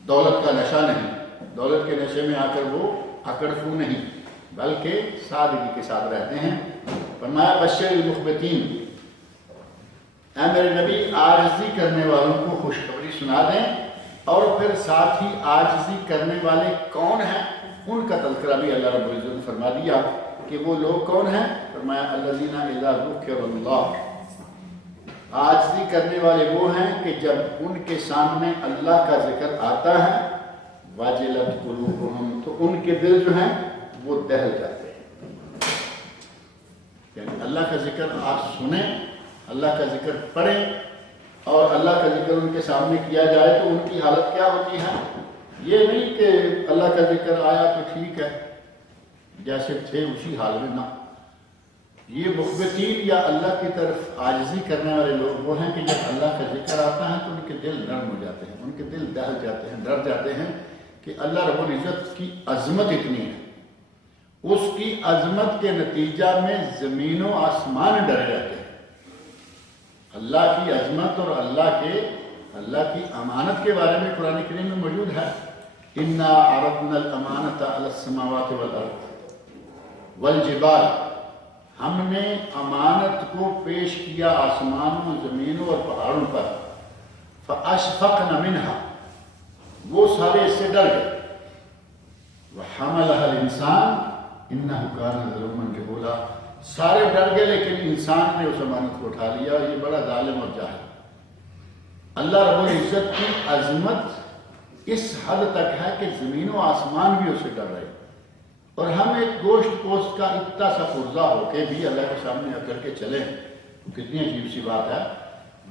دولت کا نشہ نہیں، دولت کے نشے میں آ کر وہ اکڑ خو نہیں، بلکہ سادگی کے ساتھ رہتے ہیں. فرمایا بشر المخبتین، اے میرے نبی عاجزی کرنے والوں کو خوشخبری سنا دیں. اور پھر ساتھ ہی عاجزی کرنے والے کون ہیں ان کا تذکرہ بھی اللہ رب العزت نے فرما دیا کہ وہ لوگ کون ہیں. فرمایا الذین اذا ذکر اللہ، عاجزی کرنے والے وہ ہیں کہ جب ان کے سامنے اللہ کا ذکر آتا ہے وجلت قلوبہم، تو ان کے دل جو ہیں وہ دہل جاتے ہیں. یعنی اللہ کا ذکر آپ سنیں، اللہ کا ذکر پڑھیں اور اللہ کا ذکر ان کے سامنے کیا جائے تو ان کی حالت کیا ہوتی ہے. یہ نہیں کہ اللہ کا ذکر آیا تو ٹھیک ہے جیسے تھے اسی حال میں، نہ. یہ مخبتین یا اللہ کی طرف عاجزی کرنے والے لوگ وہ ہیں کہ جب اللہ کا ذکر آتا ہے تو ان کے دل نرم ہو جاتے ہیں، ان کے دل دہل جاتے ہیں، ڈر جاتے ہیں کہ اللہ رب العزت کی عظمت اتنی ہے. اس کی عظمت کے نتیجہ میں زمین و آسمان ڈرے رہتے ہیں. اللہ کی عظمت اور اللہ کی امانت کے بارے میں قرآن کریم میں موجود ہے. اِنَّا عَرَضْنَا الْأَمَانَةَ عَلَى السَّمَاوَاتِ وَالْأَرْضِ وَالْجِبَالِ، ہم نے امانت کو پیش کیا آسمانوں، زمینوں اور پہاڑوں پر. فَأَشْفَقْنَ مِنْهَا، وہ سارے اس سے ڈر گئے. وَحَمَلَهَا الْإِنسَانُ إِنَّهُ كَانَ ظَلُومًا جَهُولًا، سارے ڈر گئے لیکن انسان نے اس امانت کو اٹھا لیا. یہ بڑا ظالم اور جاہل. اللہ رب العزت کی عظمت اس حد تک ہے کہ زمین و آسمان بھی اسے ڈر رہے، اور ہم ایک گوشت پوست کا اتنا سا پرزہ ہو کے بھی اللہ کے سامنے اکڑ کے چلیں، کتنی عجیب سی بات ہے.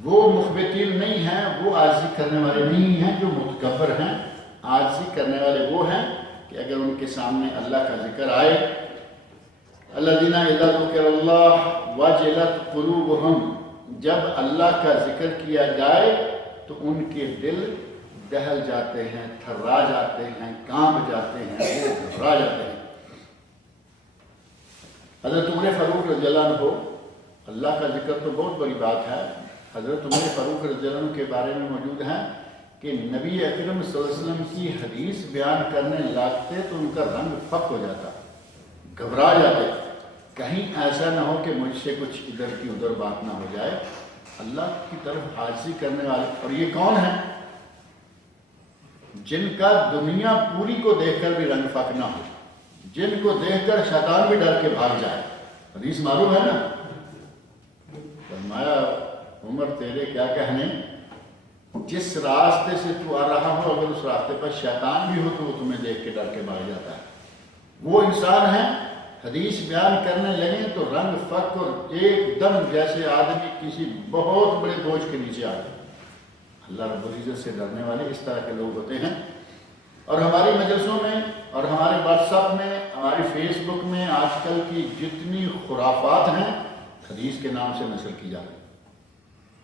وہ مخبتین نہیں ہیں، وہ عاجزی کرنے والے نہیں ہیں جو متکبر ہیں. عاجزی کرنے والے وہ ہیں کہ اگر ان کے سامنے اللہ کا ذکر آئے، الذین اذا ذکر اللہ وجلت قلوبہم، جب اللہ کا ذکر کیا جائے تو ان کے دل دہل جاتے ہیں، تھرا جاتے ہیں، کانپ جاتے ہیں، وہ گھبرا جاتے ہیں. حضرت عمر فاروق رضی اللہ عنہ، اللہ کا ذکر تو بہت بڑی بات ہے. حضرت عمر فاروق رضی اللہ عنہ کے بارے میں موجود ہے کہ نبی اکرم صلی اللہ علیہ وسلم کی حدیث بیان کرنے لگتے تو ان کا رنگ پھک ہو جاتا، گھبرا جاتے، کہیں ایسا نہ ہو کہ مجھ سے کچھ ادھر کی ادھر بات نہ ہو جائے. اللہ کی طرف عاجزی کرنے والے، اور یہ کون ہیں؟ جن کا دنیا پوری کو دیکھ کر بھی رنگ پھک نہ ہو، جن کو دیکھ کر شیطان بھی ڈر کے بھاگ جائے. حدیث معلوم ہے نا. فرمایا عمر تیرے کیا کہنے، جس راستے سے تو آ رہا ہو اگر اس راستے پر شیطان بھی ہو تو وہ تمہیں دیکھ کے ڈر کے بھاگ جاتا ہے. وہ انسان ہیں حدیث بیان کرنے لگیں تو رنگ فک اور ایک دم جیسے آدمی کسی بہت بڑے بوجھ کے نیچے آ گئے. اللہ رب العزت سے ڈرنے والے اس طرح کے لوگ ہوتے ہیں. اور ہماری مجلسوں میں اور ہمارے واٹس ایپ میں، ہماری فیس بک میں آج کل کی جتنی خرافات ہیں حدیث کے نام سے نشر کی جاتی ہیں.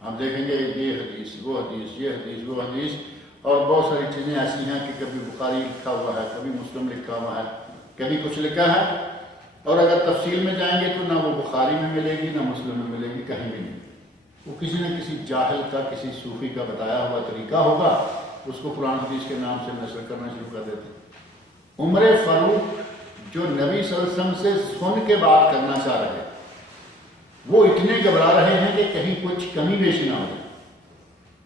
آپ دیکھیں گے یہ حدیث، وہ حدیث، یہ حدیث، وہ حدیث، اور بہت ساری چیزیں ایسی ہیں کہ کبھی بخاری لکھا ہوا ہے، کبھی مسلم لکھا ہوا ہے، کبھی کچھ لکھا ہے، اور اگر تفصیل میں جائیں گے تو نہ وہ بخاری میں ملے گی نہ مسلم میں ملے گی، کہیں بھی نہیں. وہ کسی نہ کسی جاہل کا، کسی صوفی کا بتایا ہوا طریقہ ہوگا، اس کو قرآن حدیث کے نام سے نشر کرنا شروع کر دیتے. عمر فاروق جو نبی صلی اللہ علیہ وسلم سے سن کے بات کرنا چاہ رہے، وہ اتنے گھبرا رہے ہیں کہ کہیں کچھ کمی بیشی نہ ہو جائے.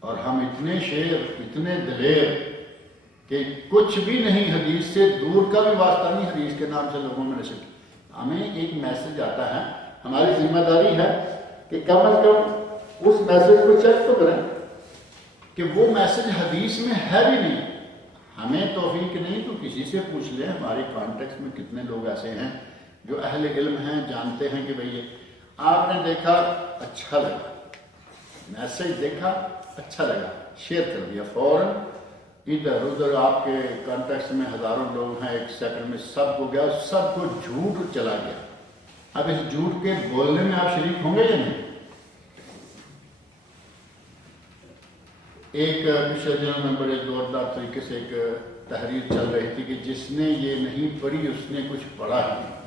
اور ہم اتنے شیر، اتنے دلیر کہ کچھ بھی نہیں، حدیث سے دور کا بھی واسطہ نہیں، حدیث کے نام سے لوگوں میں نشر. ہمیں ایک میسج آتا ہے، ہماری ذمہ داری ہے کہ کم از کم اس میسج کو چیک تو کریں کہ وہ میسج حدیث میں ہے بھی نہیں. ہمیں توفیق نہیں تو کسی سے پوچھ لیں. ہمارے کانٹیکس میں کتنے لوگ ایسے ہیں جو اہل علم ہیں، جانتے ہیں کہ بھئی آپ نے دیکھا اچھا لگا، میسج دیکھا اچھا لگا، شیئر کر دیا فوراً. ادھر ادھر آپ کے کانٹیکس میں ہزاروں لوگ ہیں، 1 سیکنڈ میں سب کو گیا، سب کو جھوٹ چلا گیا. اب اس جھوٹ کے بولنے میں آپ شریک ہوں گے یا نہیں؟ ایک پچھلے دنوں میں بڑے زوردار طریقے سے ایک تحریر چل رہی تھی کہ جس نے یہ نہیں پڑھی اس نے کچھ پڑھا ہی نہیں.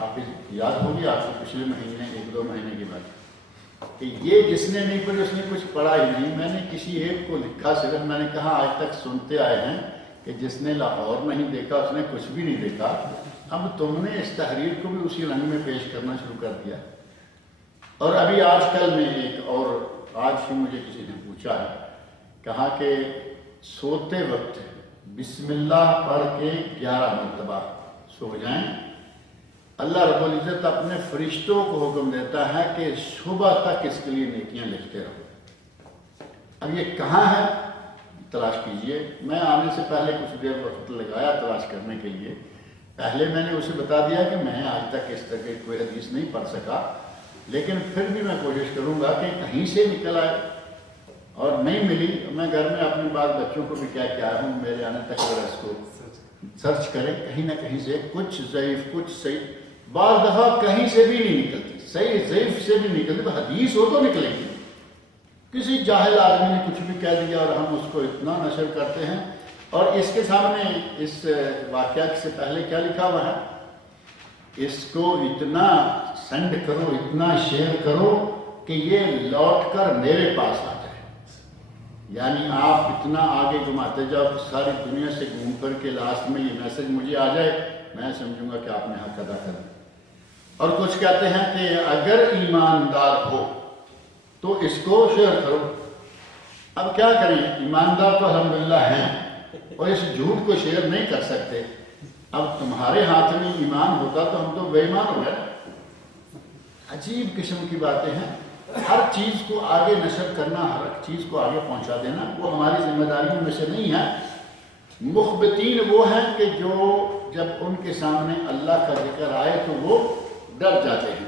آپ یاد ہوگی آپ کو پچھلے مہینے 1-2 مہینے کی بات کہ یہ جس نے نہیں پڑھی اس نے کچھ پڑھا ہی نہیں. میں نے کسی ایک کو لکھا، صرف میں نے کہا آج تک سنتے آئے ہیں کہ جس نے لاہور نہیں دیکھا اس نے کچھ بھی نہیں دیکھا. اب تم نے اس تحریر کو بھی اسی رنگ میں پیش کرنا شروع کر دیا. اور ابھی آج کل میں ایک اور آج ہی مجھے کسی نے پوچھا ہے، کہا کہ سوتے وقت بسم اللہ پڑھ کے 11 مرتبہ سو جائیں. اللہ رب العزت اپنے فرشتوں کو حکم دیتا ہے کہ صبح تک اس کے لیے نیکیاں لکھتے رہو. اب یہ کہاں ہے تلاش کیجئے. میں آنے سے پہلے کچھ دیر وقت لگایا تلاش کرنے کے لیے. پہلے میں نے اسے بتا دیا کہ میں آج تک اس طرح کی کوئی حدیث نہیں پڑھ سکا، لیکن پھر بھی میں کوشش کروں گا کہ کہیں سے نکل آئے. اور نہیں ملی میں گھر میں اپنے بعض بچوں کو بھی کہہ کے آیا ہوں میرے آنے تک اگر اس کو سرچ کریں کہیں نہ کہیں سے کچھ ضعیف کچھ صحیح، بعض دفعہ کہیں سے بھی نہیں نکلتی، صحیح ضعیف سے بھی نکلتی. تو حدیث ہو تو نکلے گی. کسی جاہل آدمی نے کچھ بھی کہہ دیا اور ہم اس کو اتنا نشر کرتے ہیں. اور اس کے سامنے اس واقعہ سے پہلے کیا لکھا ہوا ہے، اس کو اتنا سینڈ کرو، اتنا شیئر کرو کہ یہ لوٹ کر میرے پاس آ جائے. یعنی آپ اتنا آگے گھماتے جاؤ کہ ساری دنیا سے گھوم کر کے لاسٹ میں یہ میسج مجھے آ جائے، میں سمجھوں گا کہ آپ نے حق ادا کرا. اور کچھ کہتے ہیں کہ اگر ایماندار ہو تو اس کو شیئر کرو. اب کیا کریں، ایماندار تو الحمدللہ ہیں اور اس جھوٹ کو شیئر نہیں کر سکتے. اب تمہارے ہاتھ میں ایمان ہوتا تو ہم تو بے ایمان ہو گئے. عجیب قسم کی باتیں ہیں. ہر چیز کو آگے نشر کرنا، ہر چیز کو آگے پہنچا دینا وہ ہماری ذمہ داریوں میں سے نہیں ہے. مخبتین وہ ہیں کہ جو جب ان کے سامنے اللہ کا ذکر آئے تو وہ ڈر جاتے ہیں.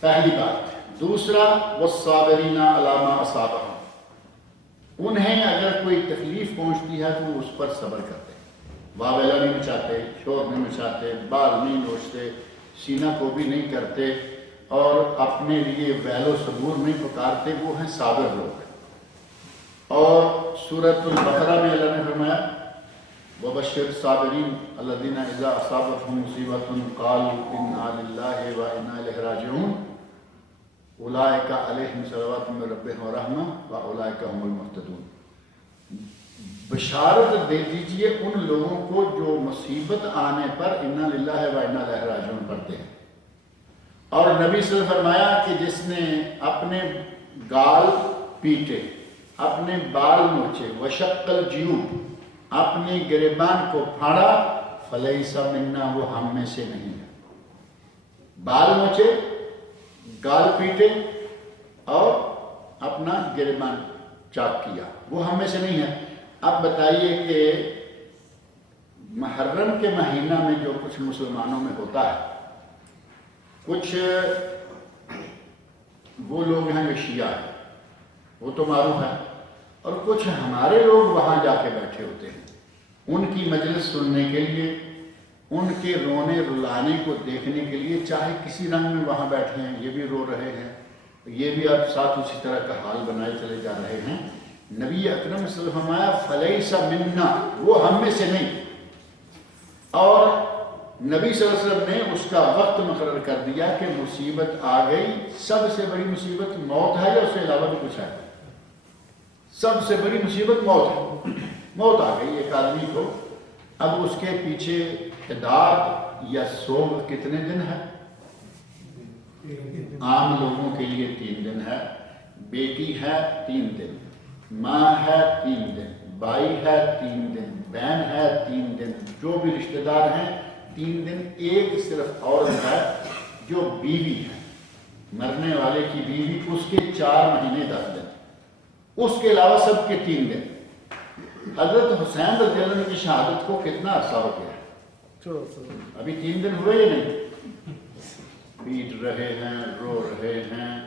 پہلی بات. دوسرا والصابرین علی ما اصابہم، انہیں اگر کوئی تکلیف پہنچتی ہے تو وہ اس پر صبر کرتے ہیں. واویلا نہیں مچاتے، شور نہیں مچاتے، بال نہیں نوچتے، سینہ کو بھی نہیں کرتے اور اپنے لیے ویل و صبور نہیں پکارتے. وہ ہیں صابر لوگ. اور سورۃ البقرہ میں اللہ نے فرمایا وبشر الصابرین الذین اذا اصابتهم مصیبۃ قالوا انا للہ وانا الیہ راجعون اولئک علیہم صلوات من ربہم ورحمہ واولئک هم المہتدون. بشارت دے دیجئے ان لوگوں کو جو مصیبت آنے پر انا للہ وانا الیہ راجعون پڑھتے ہیں. اور نبی صلی اللہ علیہ وسلم فرمایا کہ جس نے اپنے گال پیٹے، اپنے بال نوچے، وشق الجیوب، اپنی گریبان کو پھاڑا، فلیس منا، وہ ہم میں سے نہیں ہے. بال نوچے، گال پیٹے اور اپنا گریبان چاک کیا، وہ ہم میں سے نہیں ہے. اب بتائیے کہ محرم کے مہینہ میں جو کچھ مسلمانوں میں ہوتا ہے، کچھ وہ لوگ ہیں جو شیعہ ہیں، وہ تو معروف ہے، اور کچھ ہمارے لوگ وہاں جا کے بیٹھے ہوتے ہیں ان کی مجلس سننے کے لیے، ان کے رونے رلانے کو دیکھنے کے لیے. چاہے کسی رنگ میں وہاں بیٹھے ہیں، یہ بھی رو رہے ہیں، یہ بھی اب ساتھ اسی طرح کا حال بنائے چلے جا رہے ہیں. نبی اکرم صلی اللہ علیہ وسلم فرمایا فلیس منا، وہ ہم میں سے نہیں. اور نبی صلی اللہ علیہ وسلم نے اس کا وقت مقرر کر دیا کہ مصیبت آ گئی. سب سے بڑی مصیبت موت ہے یا اس کے علاوہ بھی کچھ ہے؟ سب سے بڑی مصیبت موت ہے. موت آ گئی ایک آدمی کو. اب اس کے پیچھے حداد یا سوگ کتنے دن ہے؟ عام لوگوں کے لیے 3 دن ہے. بیٹی ہے 3 دن، ماں ہے 3 دن، بھائی ہے 3 دن، بہن ہے 3 دن، جو بھی رشتہ دار ہیں 3 دن. ایک صرف عورت ہے جو بیوی ہے، مرنے والے کی بیوی، اس کے 4 مہینے 10 دن. اس کے علاوہ سب کے 3 دن. حضرت حسین رضی اللہ عنہ کی شہادت کو کتنا عرصہ ہو گیا؟ ابھی 3 دن ہوئے یا نہیں؟ پیٹ رہے ہیں، رو رہے ہیں،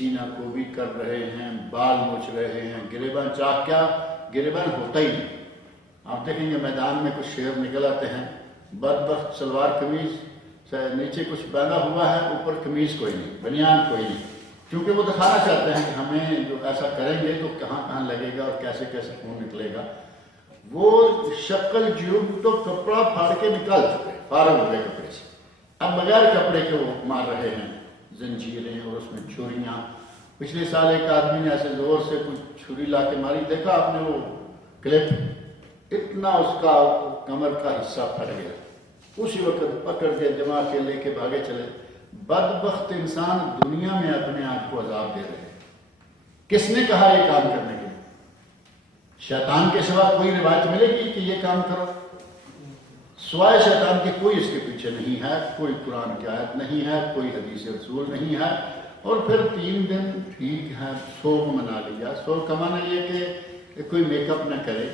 سینہ کو بھی کر رہے ہیں، بال نوچ رہے ہیں، گریبان چاک کیا گریبان ہوتا ہی نہیں۔ آپ دیکھیں گے میدان میں کچھ شیر نکل آتے ہیں، بدبخت سلوار قمیض سے نیچے کچھ باندھا ہوا ہے، اوپر قمیض کوئی نہیں، بنیان کوئی نہیں، کیونکہ وہ دکھانا چاہتے ہیں کہ ہمیں جو ایسا کریں گے تو کہاں کہاں لگے گا اور کیسے کیسے خون نکلے گا۔ وہ شکل جیوب تو کپڑا پھاڑ کے نکال چکے، فارغ ہو گئے کپڑے سے، اب بغیر کپڑے کے وہ مار رہے ہیں، زنجیریں اور اس میں چھریاں۔ پچھلے سال ایک آدمی نے ایسے زور سے کچھ چھری لا کے ماری، دیکھا آپ نے وہ کلپ، اتنا اس کا کمر کا حصہ پھٹ گیا، اسی وقت پکڑ کے جما کے لے کے بھاگے چلے۔ بدبخت انسان دنیا میں اپنے آپ کو عذاب دے رہے ہیں۔ کس نے کہا یہ کام کرنے کے لیے؟ شیطان کے سوا کوئی روایت ملے گی کہ یہ کام کرو؟ سوائے شیطان کے کوئی اس کے پیچھے نہیں ہے، کوئی قرآن کی آیت نہیں ہے، کوئی حدیث رسول نہیں ہے۔ اور پھر 3 دن ٹھیک ہے، سوگ منا لیا۔ سوگ کا معنی یہ کہ کوئی میک اپ نہ کرے،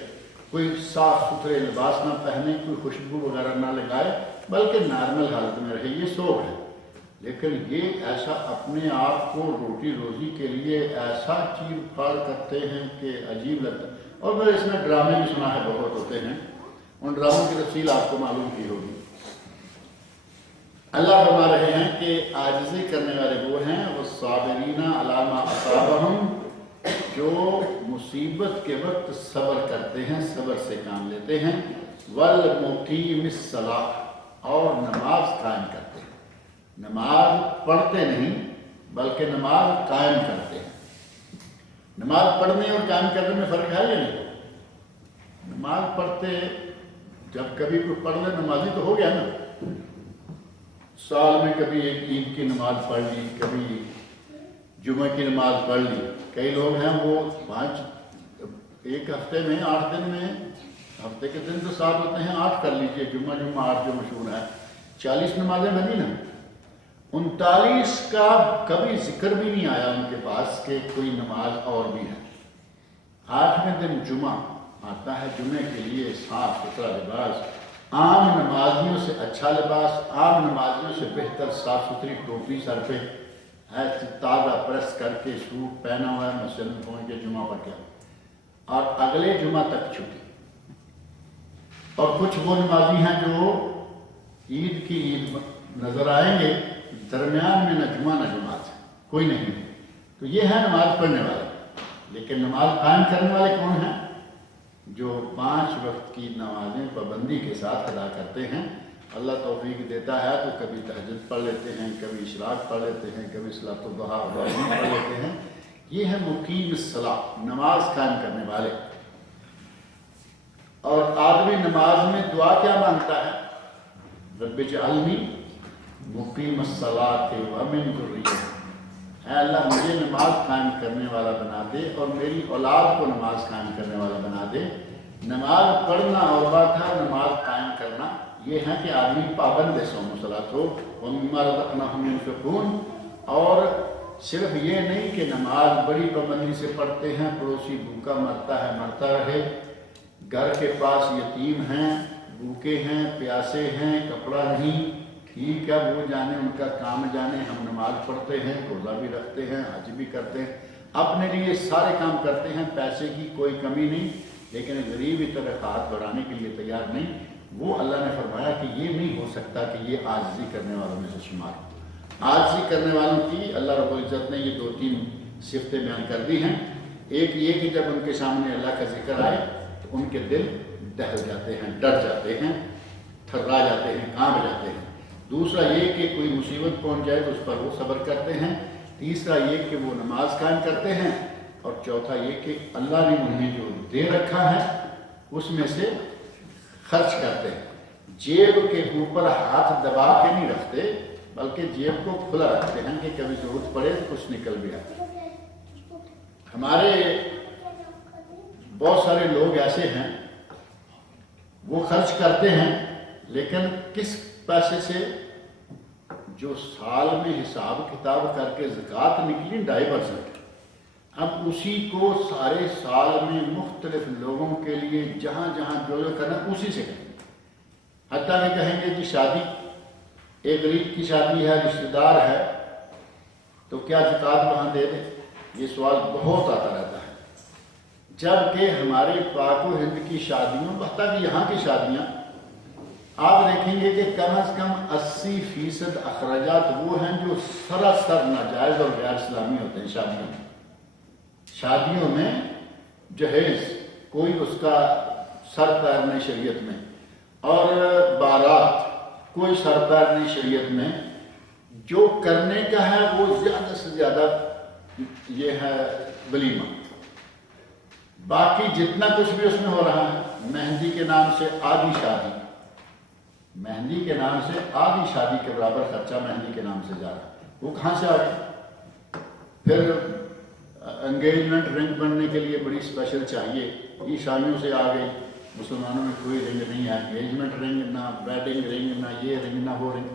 کوئی صاف ستھرے لباس نہ پہنے، کوئی خوشبو وغیرہ نہ لگائے، بلکہ نارمل حالت میں رہے، یہ سوگ ہے۔ لیکن یہ ایسا اپنے آپ کو روٹی روزی کے لیے ایسا چیر پھاڑ کرتے ہیں کہ عجیب لگتا ہے۔ اور پھر اس میں ڈرامے بھی سنا ہے بہت ہوتے ہیں، ان ڈراموں کی تفصیل آپ کو معلوم کی ہوگی۔ اللہ فرما رہے ہیں کہ عاجزی کرنے والے وہ ہیں والصابرین علی ما اصابہم، جو مصیبت کے وقت صبر کرتے ہیں، صبر سے کام لیتے ہیں، والمقیم الصلاۃ، اور نماز قائم کرتے ہیں۔ نماز پڑھتے نہیں بلکہ نماز قائم کرتے ہیں۔ نماز پڑھنے اور قائم کرنے میں فرق ہے یا نہیں؟ نماز پڑھتے جب کبھی کوئی پڑھ لے نمازی تو ہو گیا نا، سال میں کبھی ایک عید کی نماز پڑھ لی، کبھی جمعہ کی نماز پڑھ لی۔ کئی لوگ ہیں وہ 5 ایک ہفتے میں 8 دن میں، ہفتے کے دن تو 7 ہوتے ہیں، 8 کر لیجئے، جمعہ 8 جو مشہور ہے، 40 نمازیں بنی نا۔ 39 کا کبھی ذکر بھی نہیں آیا ان کے پاس کہ کوئی نماز اور بھی ہے۔ 8ویں دن جمعہ آتا ہے، جمعے کے لیے صاف ستھرا لباس، عام نمازیوں سے اچھا لباس، عام نمازیوں سے بہتر صاف ستھری ٹوپی سر پہ ہے، تازہ پریس کر کے سوٹ پہنا ہوا ہے، مسجد میں پہنچ کے جمعہ پڑھ گیا، اور اگلے جمعہ تک چھٹی۔ اور کچھ وہ نمازی ہیں جو عید کی عید نظر آئیں گے، درمیان میں نہ جمعہ نہ جماعت کوئی نہیں، تو یہ ہے نماز پڑھنے والے۔ لیکن نماز قائم کرنے والے کون ہیں؟ جو 5 وقت کی نمازیں پابندی کے ساتھ ادا کرتے ہیں۔ اللہ توفیق دیتا ہے تو کبھی تہجد پڑھ لیتے ہیں، کبھی اشراق پڑھ لیتے ہیں، کبھی صلاۃ الضحیٰ پڑھ لیتے ہیں۔ یہ ہے مقیم الصلاۃ، نماز قائم کرنے والے۔ اور آدمی نماز میں دعا کیا مانگتا ہے؟ رب اجعلنی مقیم الصلاۃ ومن ذریتی، اے اللہ مجھے نماز قائم کرنے والا بنا دے اور میری اولاد کو نماز قائم کرنے والا بنا دے۔ نماز پڑھنا اور بات ہے، نماز قائم کرنا یہ ہے کہ آدمی پابند صوم و صلاۃ ہو، ومما رزقناہم ينفقون۔ اور صرف یہ نہیں کہ نماز بڑی پابندی سے پڑھتے ہیں، پڑوسی بھوکا مرتا ہے مرتا رہے، گھر کے پاس یتیم ہیں، بھوکے ہیں، پیاسے ہیں، کپڑا نہیں، ٹھیک ہے وہ جانے، ان کا کام جانے، ہم نماز پڑھتے ہیں، روزہ بھی رکھتے ہیں، حج بھی کرتے ہیں، اپنے لیے سارے کام کرتے ہیں، پیسے کی کوئی کمی نہیں، لیکن غریب طرح ہاتھ بڑھانے کے لیے تیار نہیں۔ وہ اللہ نے فرمایا کہ یہ نہیں ہو سکتا کہ یہ عاجزی کرنے والوں میں سے شمار ہو۔ عاجزی کرنے والوں کی اللہ رب العزت نے یہ 2-3 صفتیں بیان کر دی ہیں۔ ایک یہ کہ جب ان کے سامنے اللہ کا ذکر آئے تو ان کے دل دہل جاتے ہیں، ڈر جاتے ہیں، تھرا جاتے ہیں، کانپ جاتے ہیں۔ دوسرا یہ کہ کوئی مصیبت پہنچ جائے تو اس پر وہ صبر کرتے ہیں۔ تیسرا یہ کہ وہ نماز قائم کرتے ہیں۔ اور چوتھا یہ کہ اللہ نے انہیں جو دے رکھا ہے اس میں سے خرچ کرتے ہیں۔ جیب کے اوپر ہاتھ دبا کے نہیں رکھتے بلکہ جیب کو کھلا رکھتے ہیں کہ کبھی ضرورت پڑے تو کچھ نکل بھی آئے۔ ہمارے بہت سارے لوگ ایسے ہیں وہ خرچ کرتے ہیں، لیکن کس پیسے سے؟ جو سال میں حساب کتاب کر کے زکوٰۃ نکلی 2.5%، اب اسی کو سارے سال میں مختلف لوگوں کے لیے جہاں جہاں جو کرنا اسی سے کریں۔ حتیٰ کہ کہیں گے جی شادی، ایک غریب کی شادی ہے، رشتہ دار ہے، تو کیا زکوٰۃ وہاں دے دیں؟ یہ سوال بہت آتا رہتا ہے، جبکہ ہمارے پاک و ہند کی شادیوں، حتیٰ کہ یہاں کی شادیاں آپ دیکھیں گے کہ کم از کم 80% اخراجات وہ ہیں جو سراسر ناجائز اور غیر اسلامی ہوتے ہیں شادیوں میں جہیز کوئی اس کا سر پیر نہیں شریعت میں، اور بارات کوئی سر پیر نہیں شریعت میں، جو کرنے کا ہے وہ زیادہ سے زیادہ یہ ہے ولیمہ، باقی جتنا کچھ بھی اس میں ہو رہا ہے، مہندی کے نام سے آدھی شادی، مہندی کے نام سے آدھی شادی کے برابر خرچہ مہندی کے نام سے جا رہا ہے، وہ کہاں سے آ گیا؟ پھر انگیجمنٹ رنگ بننے کے لیے بڑی اسپیشل چاہیے، عیسائیوں سے آ گئی، مسلمانوں میں کوئی رنگ نہیں ہے، انگیجمنٹ رنگ نہ ویڈنگ رنگ نہ یہ رنگ نہ وہ رنگ،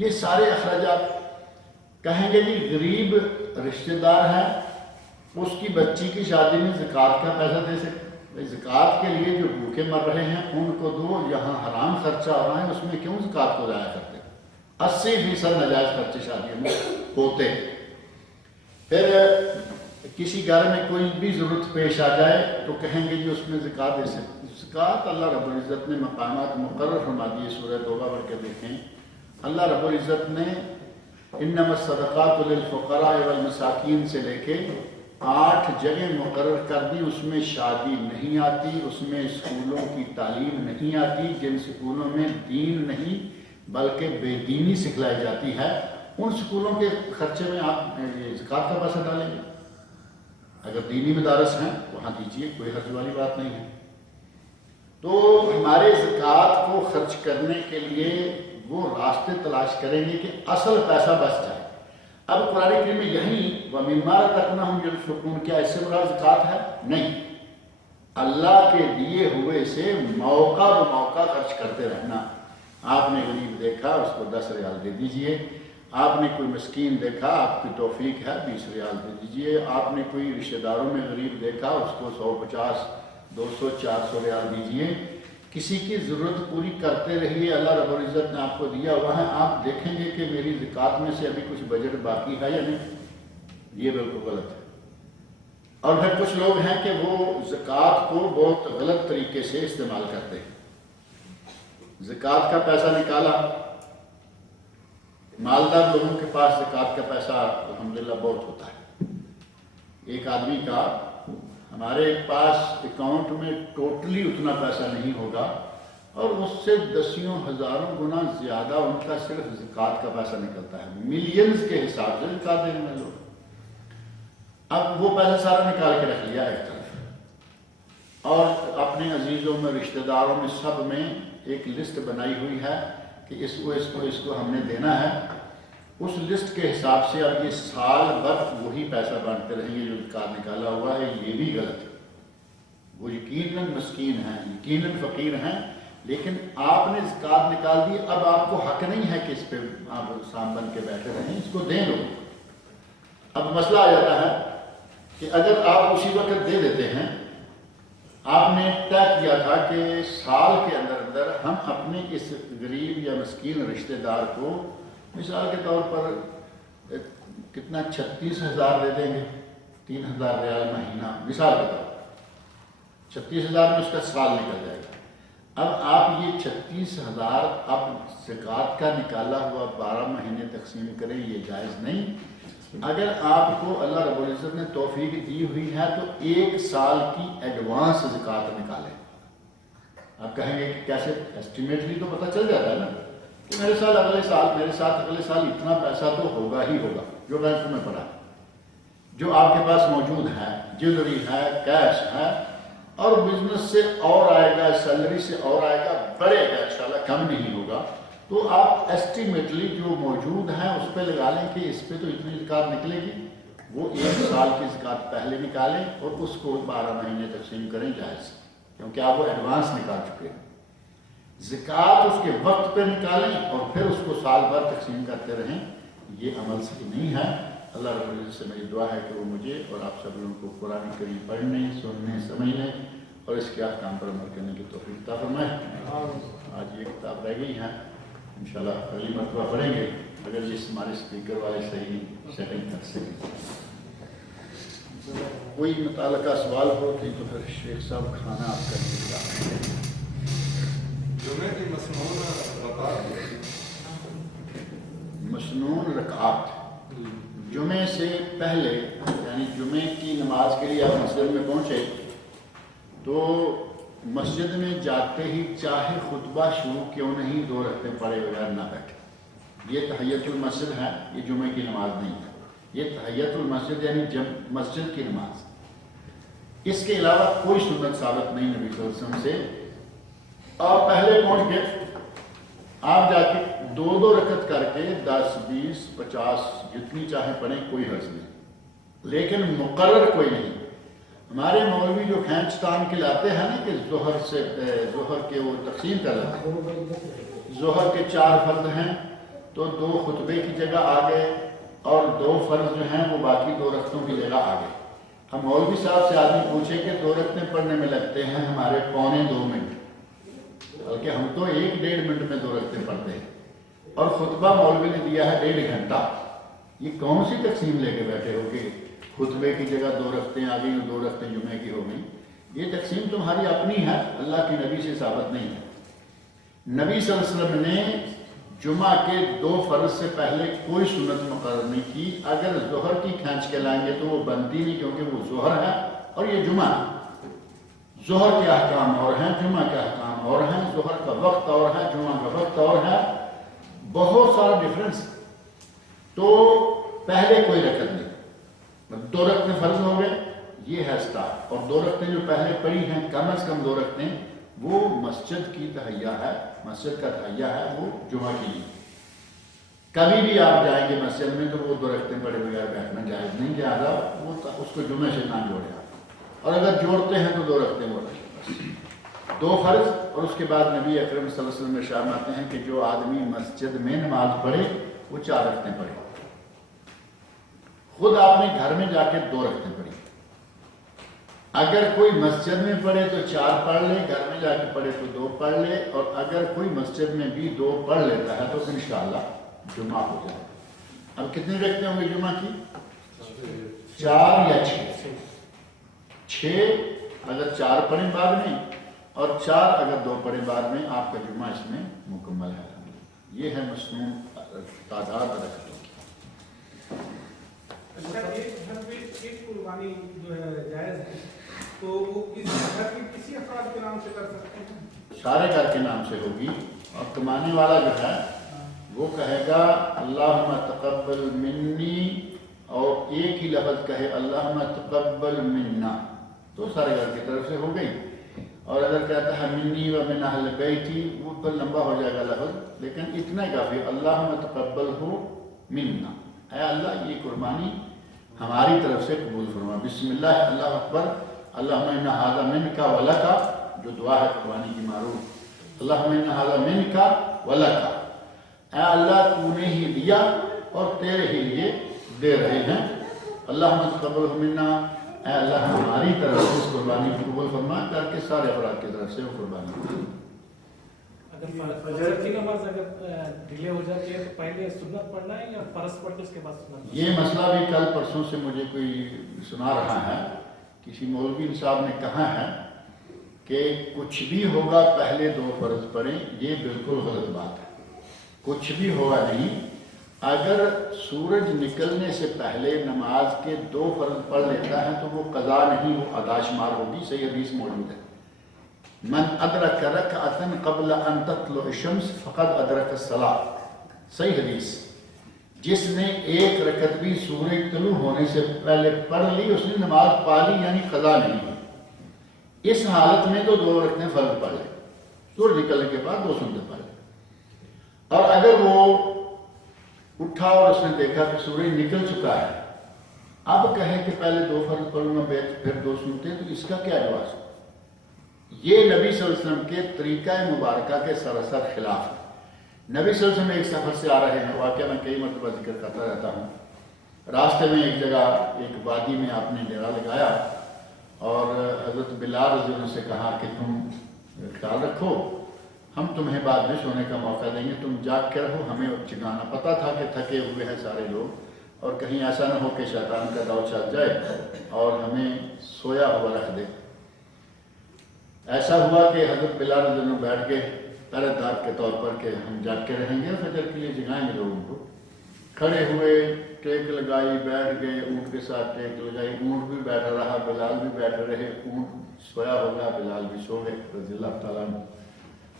یہ سارے اخراجات۔ کہیں گے جی غریب رشتہ دار ہے، اس کی بچی کی شادی میں زکوٰۃ کا پیسہ دے سکتے، زکوٰۃ کے لیے جو بھوکے مر رہے ہیں ان کو دو، یہاں حرام خرچہ ہو رہا ہے، اس میں کیوں زکوٰۃ کو ضائع کرتے؟ 80% ناجائز خرچے شادیوں میں ہوتے ہیں۔ پھر کسی گھر میں کوئی بھی ضرورت پیش آ جائے تو کہیں گے جی اس میں زکوٰۃ دے سکتے۔ زکوٰۃ اللہ رب العزت نے مقامات مقرر فرما دیے، سورہ توبہ پڑھ کے دیکھیں، اللہ رب العزت نے انما الصدقات للفقراء والمساکین سے لے کے 8 جگہ مقرر کر دی، اس میں شادی نہیں آتی، اس میں اسکولوں کی تعلیم نہیں آتی، جن اسکولوں میں دین نہیں بلکہ بے دینی سکھلائی جاتی ہے، ان اسکولوں کے خرچے میں آپ زکوٰۃ کا پیسہ ڈالیں گے؟ اگر دینی مدارس ہیں وہاں دیجیے، کوئی حرج والی بات نہیں ہے۔ تو ہمارے زکوٰۃ کو خرچ کرنے کے لیے وہ راستے تلاش کریں گے کہ اصل پیسہ بچ جائے۔ اب قرآن کریم میں یہیں وَمِمَّا رَزَقْنَاهُمْ يُنْفِقُونَ، کیا اس سے مراد زکوٰۃ ہے؟ نہیں، اللہ کے دیے ہوئے سے موقع بموقع خرچ کرتے رہنا۔ آپ نے غریب دیکھا اس کو 10 ریال دے دیجئے، آپ نے کوئی مسکین دیکھا، آپ کی توفیق ہے 20 ریال دے دیجئے، آپ نے کوئی رشتہ داروں میں غریب دیکھا اس کو 150 200 400 ریال دیجئے، کسی کی ضرورت پوری کرتے رہیے، اللہ رب العزت نے آپ کو دیا ہوا ہے، آپ دیکھیں گے کہ میری زکوٰۃ میں سے ابھی کچھ بجٹ باقی ہے یا نہیں، یہ بالکل غلط ہے۔ اور پھر کچھ لوگ ہیں کہ وہ زکوٰۃ کو بہت غلط طریقے سے استعمال کرتے ہیں، زکوٰۃ کا پیسہ نکالا، مالدار لوگوں کے پاس زکوٰۃ کا پیسہ الحمدللہ بہت ہوتا ہے، ایک آدمی کا ہمارے پاس اکاؤنٹ میں ٹوٹلی اتنا پیسہ نہیں ہوگا اور اس سے دسیوں ہزاروں گنا زیادہ ان کا صرف زکوٰۃ کا پیسہ نکلتا ہے، ملینز کے حساب سے زکوٰۃ دینے والے لوگ۔ اب وہ پیسہ سارا نکال کے رکھ لیا ایک طرف، اور اپنے عزیزوں میں رشتہ داروں میں سب میں ایک لسٹ بنائی ہوئی ہے کہ اس کو ہم نے دینا ہے، اس لسٹ کے حساب سے اب یہ سال بھر وہی پیسہ بانٹتے رہیں گے جو زکوٰۃ نکالا ہوا ہے، یہ بھی غلط ہے۔ وہ یقیناً مسکین ہیں، یقیناً فقیر ہیں، لیکن آپ نے زکوٰۃ نکال دی، اب آپ کو حق نہیں ہے کہ اس پہ آپ سام بن کے بیٹھے رہیں، اس کو دیں لو۔ اب مسئلہ آ جاتا ہے کہ اگر آپ اسی وقت دے دیتے ہیں، آپ نے طے کیا تھا کہ سال کے اندر ہم اپنے اس غریب یا مسکین رشتہ دار کو مثال کے طور پر کتنا 36,000 دے دیں گے، 3,000 ریال مہینہ مثال کے طور پر، 36,000 میں اس کا سال نکل جائے گا۔ اب آپ یہ 36,000 اب زکوٰۃ کا نکالا ہوا 12 مہینے تقسیم کریں، یہ جائز نہیں۔ اگر آپ کو اللہ رب العزت نے توفیق دی ہوئی ہے تو 1 سال کی ایڈوانس زکوٰۃ نکالیں۔ آپ کہیں گے کہ کیسے؟ ایسٹیمیٹلی تو پتہ چل جاتا ہے نا کہ میرے ساتھ اگلے سال اتنا پیسہ تو ہوگا ہی ہوگا جو بینک میں پڑا ہے، جو آپ کے پاس موجود ہے، جیولری ہے، کیش ہے، اور بزنس سے اور آئے گا، سیلری سے اور آئے گا، بڑھے گا انشاءاللہ، کم نہیں ہوگا، تو آپ ایسٹیمیٹلی جو موجود ہیں اس پہ لگا لیں کہ اس پہ تو اتنی زکوٰۃ نکلے گی، وہ 1 سال کی زکوٰۃ پہلے نکالیں اور اس کو 12 مہینے تقسیم کریں، جائز، کیونکہ آپ وہ ایڈوانس نکال چکے ہیں۔ زکوٰۃ اس کے وقت پہ نکالیں اور پھر اس کو سال بھر تقسیم کرتے رہیں، یہ عمل صحیح نہیں ہے۔ اللہ رب العزت سے میری دعا ہے کہ وہ مجھے اور آپ سب لوگوں کو قرآن کریم پڑھنے، سننے، سمجھنے اور اس کے احکام پر عمل کرنے کی توفیق عطا فرمائے۔ آج یہ کتاب رہ گئی ہے، انشاءاللہ اگلی مرتبہ پڑھیں گے۔ اگر یہ ہمارے اسپیکر والے صحیح سیٹنگ کر سکیں. کوئی متعلقہ سوال ہو تو پھر شیخ صاحب کھانا آپ کا انتظار. جمعے کی مسنون رکعات جمعے سے پہلے یعنی جمعے کی نماز کے لیے آپ مسجد میں پہنچے تو مسجد میں جاتے ہی چاہے خطبہ شروع کیوں نہیں 2 رکعتیں پڑھے بغیر نہ بیٹھے. یہ تحیت المسجد ہے, یہ جمعے کی نماز نہیں ہے. یہ تحیت المسجد یعنی مسجد کی نماز. اس کے علاوہ کوئی سنت ثابت نہیں نبی صلی اللہ علیہ وسلم سے. آپ پہلے پہنچ گئے, آپ جا کے 2 رکعت کر کے 10 20 50 جتنی چاہیں پڑھیں, کوئی حرض نہیں, لیکن مقرر کوئی نہیں. ہمارے مولوی جو کھینچ تان کے لاتے ہیں نا کہ ظہر کے وہ تقسیم کر لیتے ہیں, ظہر کے 4 فرض ہیں تو 2 خطبے کی جگہ آ گئے اور 2 فرض جو ہیں وہ باقی 2 رکعتوں کی جگہ آ گئے. ہم مولوی صاحب سے آدمی پوچھے کہ 2 رکعتیں پڑھنے میں لگتے ہیں ہمارے 1.25 منٹ, بلکہ ہم تو 1.5 منٹ میں 2 رکعتیں پڑھتے ہیں, اور خطبہ مولوی نے دیا ہے 1.5 گھنٹہ. یہ کون سی تقسیم لے کے بیٹھے ہو کہ خطبے کی جگہ 2 رکعتیں آ گئی اور 2 رکعتیں جمعے کی ہو گئی؟ یہ تقسیم تمہاری اپنی ہے, اللہ کے نبی سے ثابت نہیں ہے. نبی صلی اللہ علیہ وسلم نے جمعہ کے 2 فرض سے پہلے کوئی سنت مقرر نہیں کی. اگر ظہر کی کھینچ کے لائیں گے تو وہ بنتی نہیں, کیونکہ وہ ظہر ہے اور یہ جمعہ ہے. ظہر کے احکام اور ہیں, جمعہ کے احکام اور ہیں. ظہر کا وقت اور ہے, جمعہ کا وقت اور ہے, بہت سارا ڈفرینس. تو پہلے کوئی رکعت نہیں, 2 رکعتیں فرض ہو گئے, یہ ہے اسٹارٹ. اور 2 رکعتیں جو پہلے پڑھی ہیں کم از کم 2 رکعتیں, وہ مسجد کی تحیہ ہے, مسجد کا تحیہ ہے, وہ جمعہ کے لیے. کبھی بھی آپ جائیں گے مسجد میں تو وہ 2 رکعتیں پڑھے بغیر بیٹھنا جائز نہیں, لہٰذا وہ اس کو جمعے سے نہ جوڑے آپ. اور اگر جوڑتے ہیں تو 2 رکعتیں وہ رکھیں, 2 فرض. اور اس کے بعد نبی اکرم صلی اللہ علیہ وسلم میں ارشاد آتے ہیں کہ جو آدمی مسجد میں نماز پڑھے وہ 4 رکعتیں پڑھے. خود آپ نے گھر میں جا کے 2 رکعتیں پڑھی. اگر کوئی مسجد میں پڑھے تو 4 پڑھ لے, گھر میں جا کے پڑھے تو 2 پڑھ لے, اور اگر کوئی مسجد میں بھی 2 پڑھ لیتا ہے تو انشاءاللہ جمعہ ہو جائے. اب کتنی رکعتیں ہوں گی جمعہ کی؟ 4 یا 6. اگر 4 پڑھیں بعد میں اور 4 اگر 2 پڑھیں بعد میں, آپ کا جمعہ اس میں مکمل ہے. یہ ہے مسنون تعداد رکعتوں کی. ایک قربانی جو ہے جائز ہے تو وہ کسی افراد کے نام سے کر سکتے ہیں؟ سارے گھر کے نام سے ہوگی, اور کمانے والا جو ہے وہ کہے گا اللہم تقبل منی, اور ایک ہی لفظ کہے اللہم تقبل منا, تو سارے گھر کی طرف سے ہو گئی. اور اگر کہتا ہے منی و من اہل بیتی, وہ تو لمبا ہو جائے گا لفظ, لیکن اتنا کافی اللہم تقبل ہو منا, اے اللہ یہ قربانی ہماری طرف سے قبول فرما. بسم اللہ, اللہ اکبر, اللہم ان ھذا منک ولک, جو دعا ہے قربانی کی معروف, اللہم ان ھذا منک ولک, اے اللہ تو نے ہی دیا اور تیرے ہی لیے دے رہے ہیں. اللہم تقبل منا, اے اللہ ہماری طرف سے اس قربانی کو قبول فرما, کر کے سارے افراد کی طرف سے وہ قربانی. اگر فجر کی نماز اگر ڈیلے ہو جاتی ہے تو پہلے سنت پڑھنا ہے یا فرض پڑھ کے اس کے بعد سنت؟ یہ مسئلہ بھی کل پرسوں سے مجھے کوئی سنا رہا ہے, کسی مولوی صاحب نے کہا ہے کہ کچھ بھی ہوگا پہلے 2 فرض پڑھیں. یہ بالکل غلط بات ہے, کچھ بھی ہوگا نہیں. اگر سورج نکلنے سے پہلے نماز کے 2 فرض پڑھ لیتا ہے تو وہ قضا نہیں, وہ ادا شمار ہوگی. صحیح حدیث موجود ہے, من ادرک رکعۃ قبل ان تطلع الشمس فقد ادرک الصلاۃ. صحیح حدیث. جس نے 1 رکعت بھی سورج طلوع ہونے سے پہلے پڑھ لی, اس نے نماز پا لی, یعنی قضا نہیں ہوئی. اس حالت میں تو 2 رکعتیں فرض پڑھ لیں, سورج نکلنے کے بعد 2 سنتیں پڑھ لیں. اور اگر وہ اٹھا اور اس نے دیکھا کہ سورج نکل چکا ہے, اب کہے کہ پہلے 2 فرض پڑھوں گا پھر 2 سنتیں, تو اس کا کیا جواز؟ یہ نبی صلی اللہ علیہ وسلم کے طریقہ مبارکہ کے سراسر خلاف ہے. نبی صلی اللہ علیہ وسلم ایک سفر سے آ رہے ہیں, واقعہ میں کئی مرتبہ ذکر کرتا رہتا ہوں. راستے میں ایک جگہ ایک وادی میں آپ نے ڈیرا لگایا, اور حضرت بلال رضی اللہ عنہ سے کہا کہ تم خیال رکھو, ہم تمہیں بعد میں سونے کا موقع دیں گے، تم جاگ کے رہو، ہمیں جگانا پتہ تھا کہ تھکے ہوئے ہیں سارے لوگ، اور کہیں ایسا نہ ہو کہ شیطان کا داؤ چل جائے اور ہمیں سویا ہوا رکھ دے۔ ایسا ہوا کہ حضرت بلال رضی اللہ عنہ بیٹھ گئے پہرے دار کے طور پر کہ ہم جاگ کے رہیں گے، فجر کے لیے جگائیں گے لوگوں کو۔ کھڑے ہوئے، ٹیک لگائی، بیٹھ گئے، اونٹ کے ساتھ ٹیک لگائی، اونٹ بھی بیٹھا رہا، بلال بھی بیٹھے رہے، اونٹ سویا ہو گیا، بلال بھی سو گئے رضی اللہ تعالیٰ عنہ۔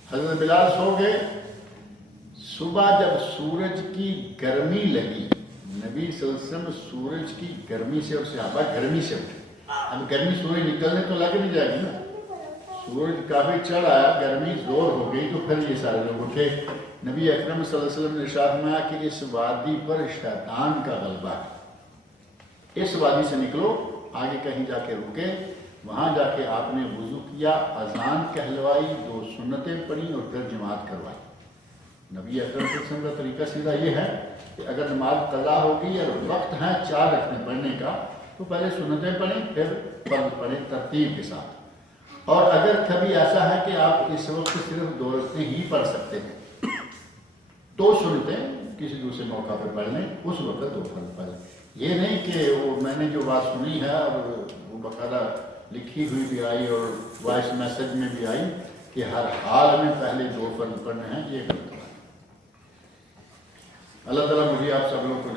حضرت بلال سو گئے۔ صبح جب سورج کی گرمی لگی، نبی صلی اللہ علیہ وسلم سورج کی گرمی سے اور صحابہ گرمی سے اٹھے۔ اب گرمی سورج نکلنے تو لگ نہیں جائے گی نا، سورج کافی چڑھ آیا، گرمی زور ہو گئی، تو پھر یہ سارے لوگ اٹھے۔ نبی اکرم صلی اللہ علیہ وسلم نے ارشاد فرمایا کہ اس وادی پر شیطان کا غلبہ ہے، اس وادی سے نکلو، آگے کہیں جا کے رکے۔ وہاں جا کے آپ نے وضو کیا، اذان کہلوائی، 2 سنتیں پڑھی اور پھر جماعت کروائی۔ نبی اکرم صلی اللہ علیہ وسلم کا طریقہ سیدھا یہ ہے کہ اگر نماز قضا ہوگی اور وقت ہے 4 رکعتیں پڑھنے کا، تو پہلے سنتیں پڑھیں پھر فرض پڑھیں ترتیب کے ساتھ۔ اور اگر کبھی ایسا ہے کہ آپ اس وقت صرف 2 رکعتیں ہی پڑھ سکتے ہیں، تو سنتیں کسی دوسرے موقع پہ پڑھ لیں، اس وقت 2 فرض پڑھ لیں۔ یہ نہیں کہ وہ میں نے جو بات سنی ہے اور وہ باقاعدہ لکھی ہوئی بھی آئی اور وائس میسج میں بھی آئی کہ ہر حال میں پہلے 2 فرض پڑھنے ہیں، یہ غلط ہے۔ اللہ تعالیٰ مجھے آپ سب لوگ کو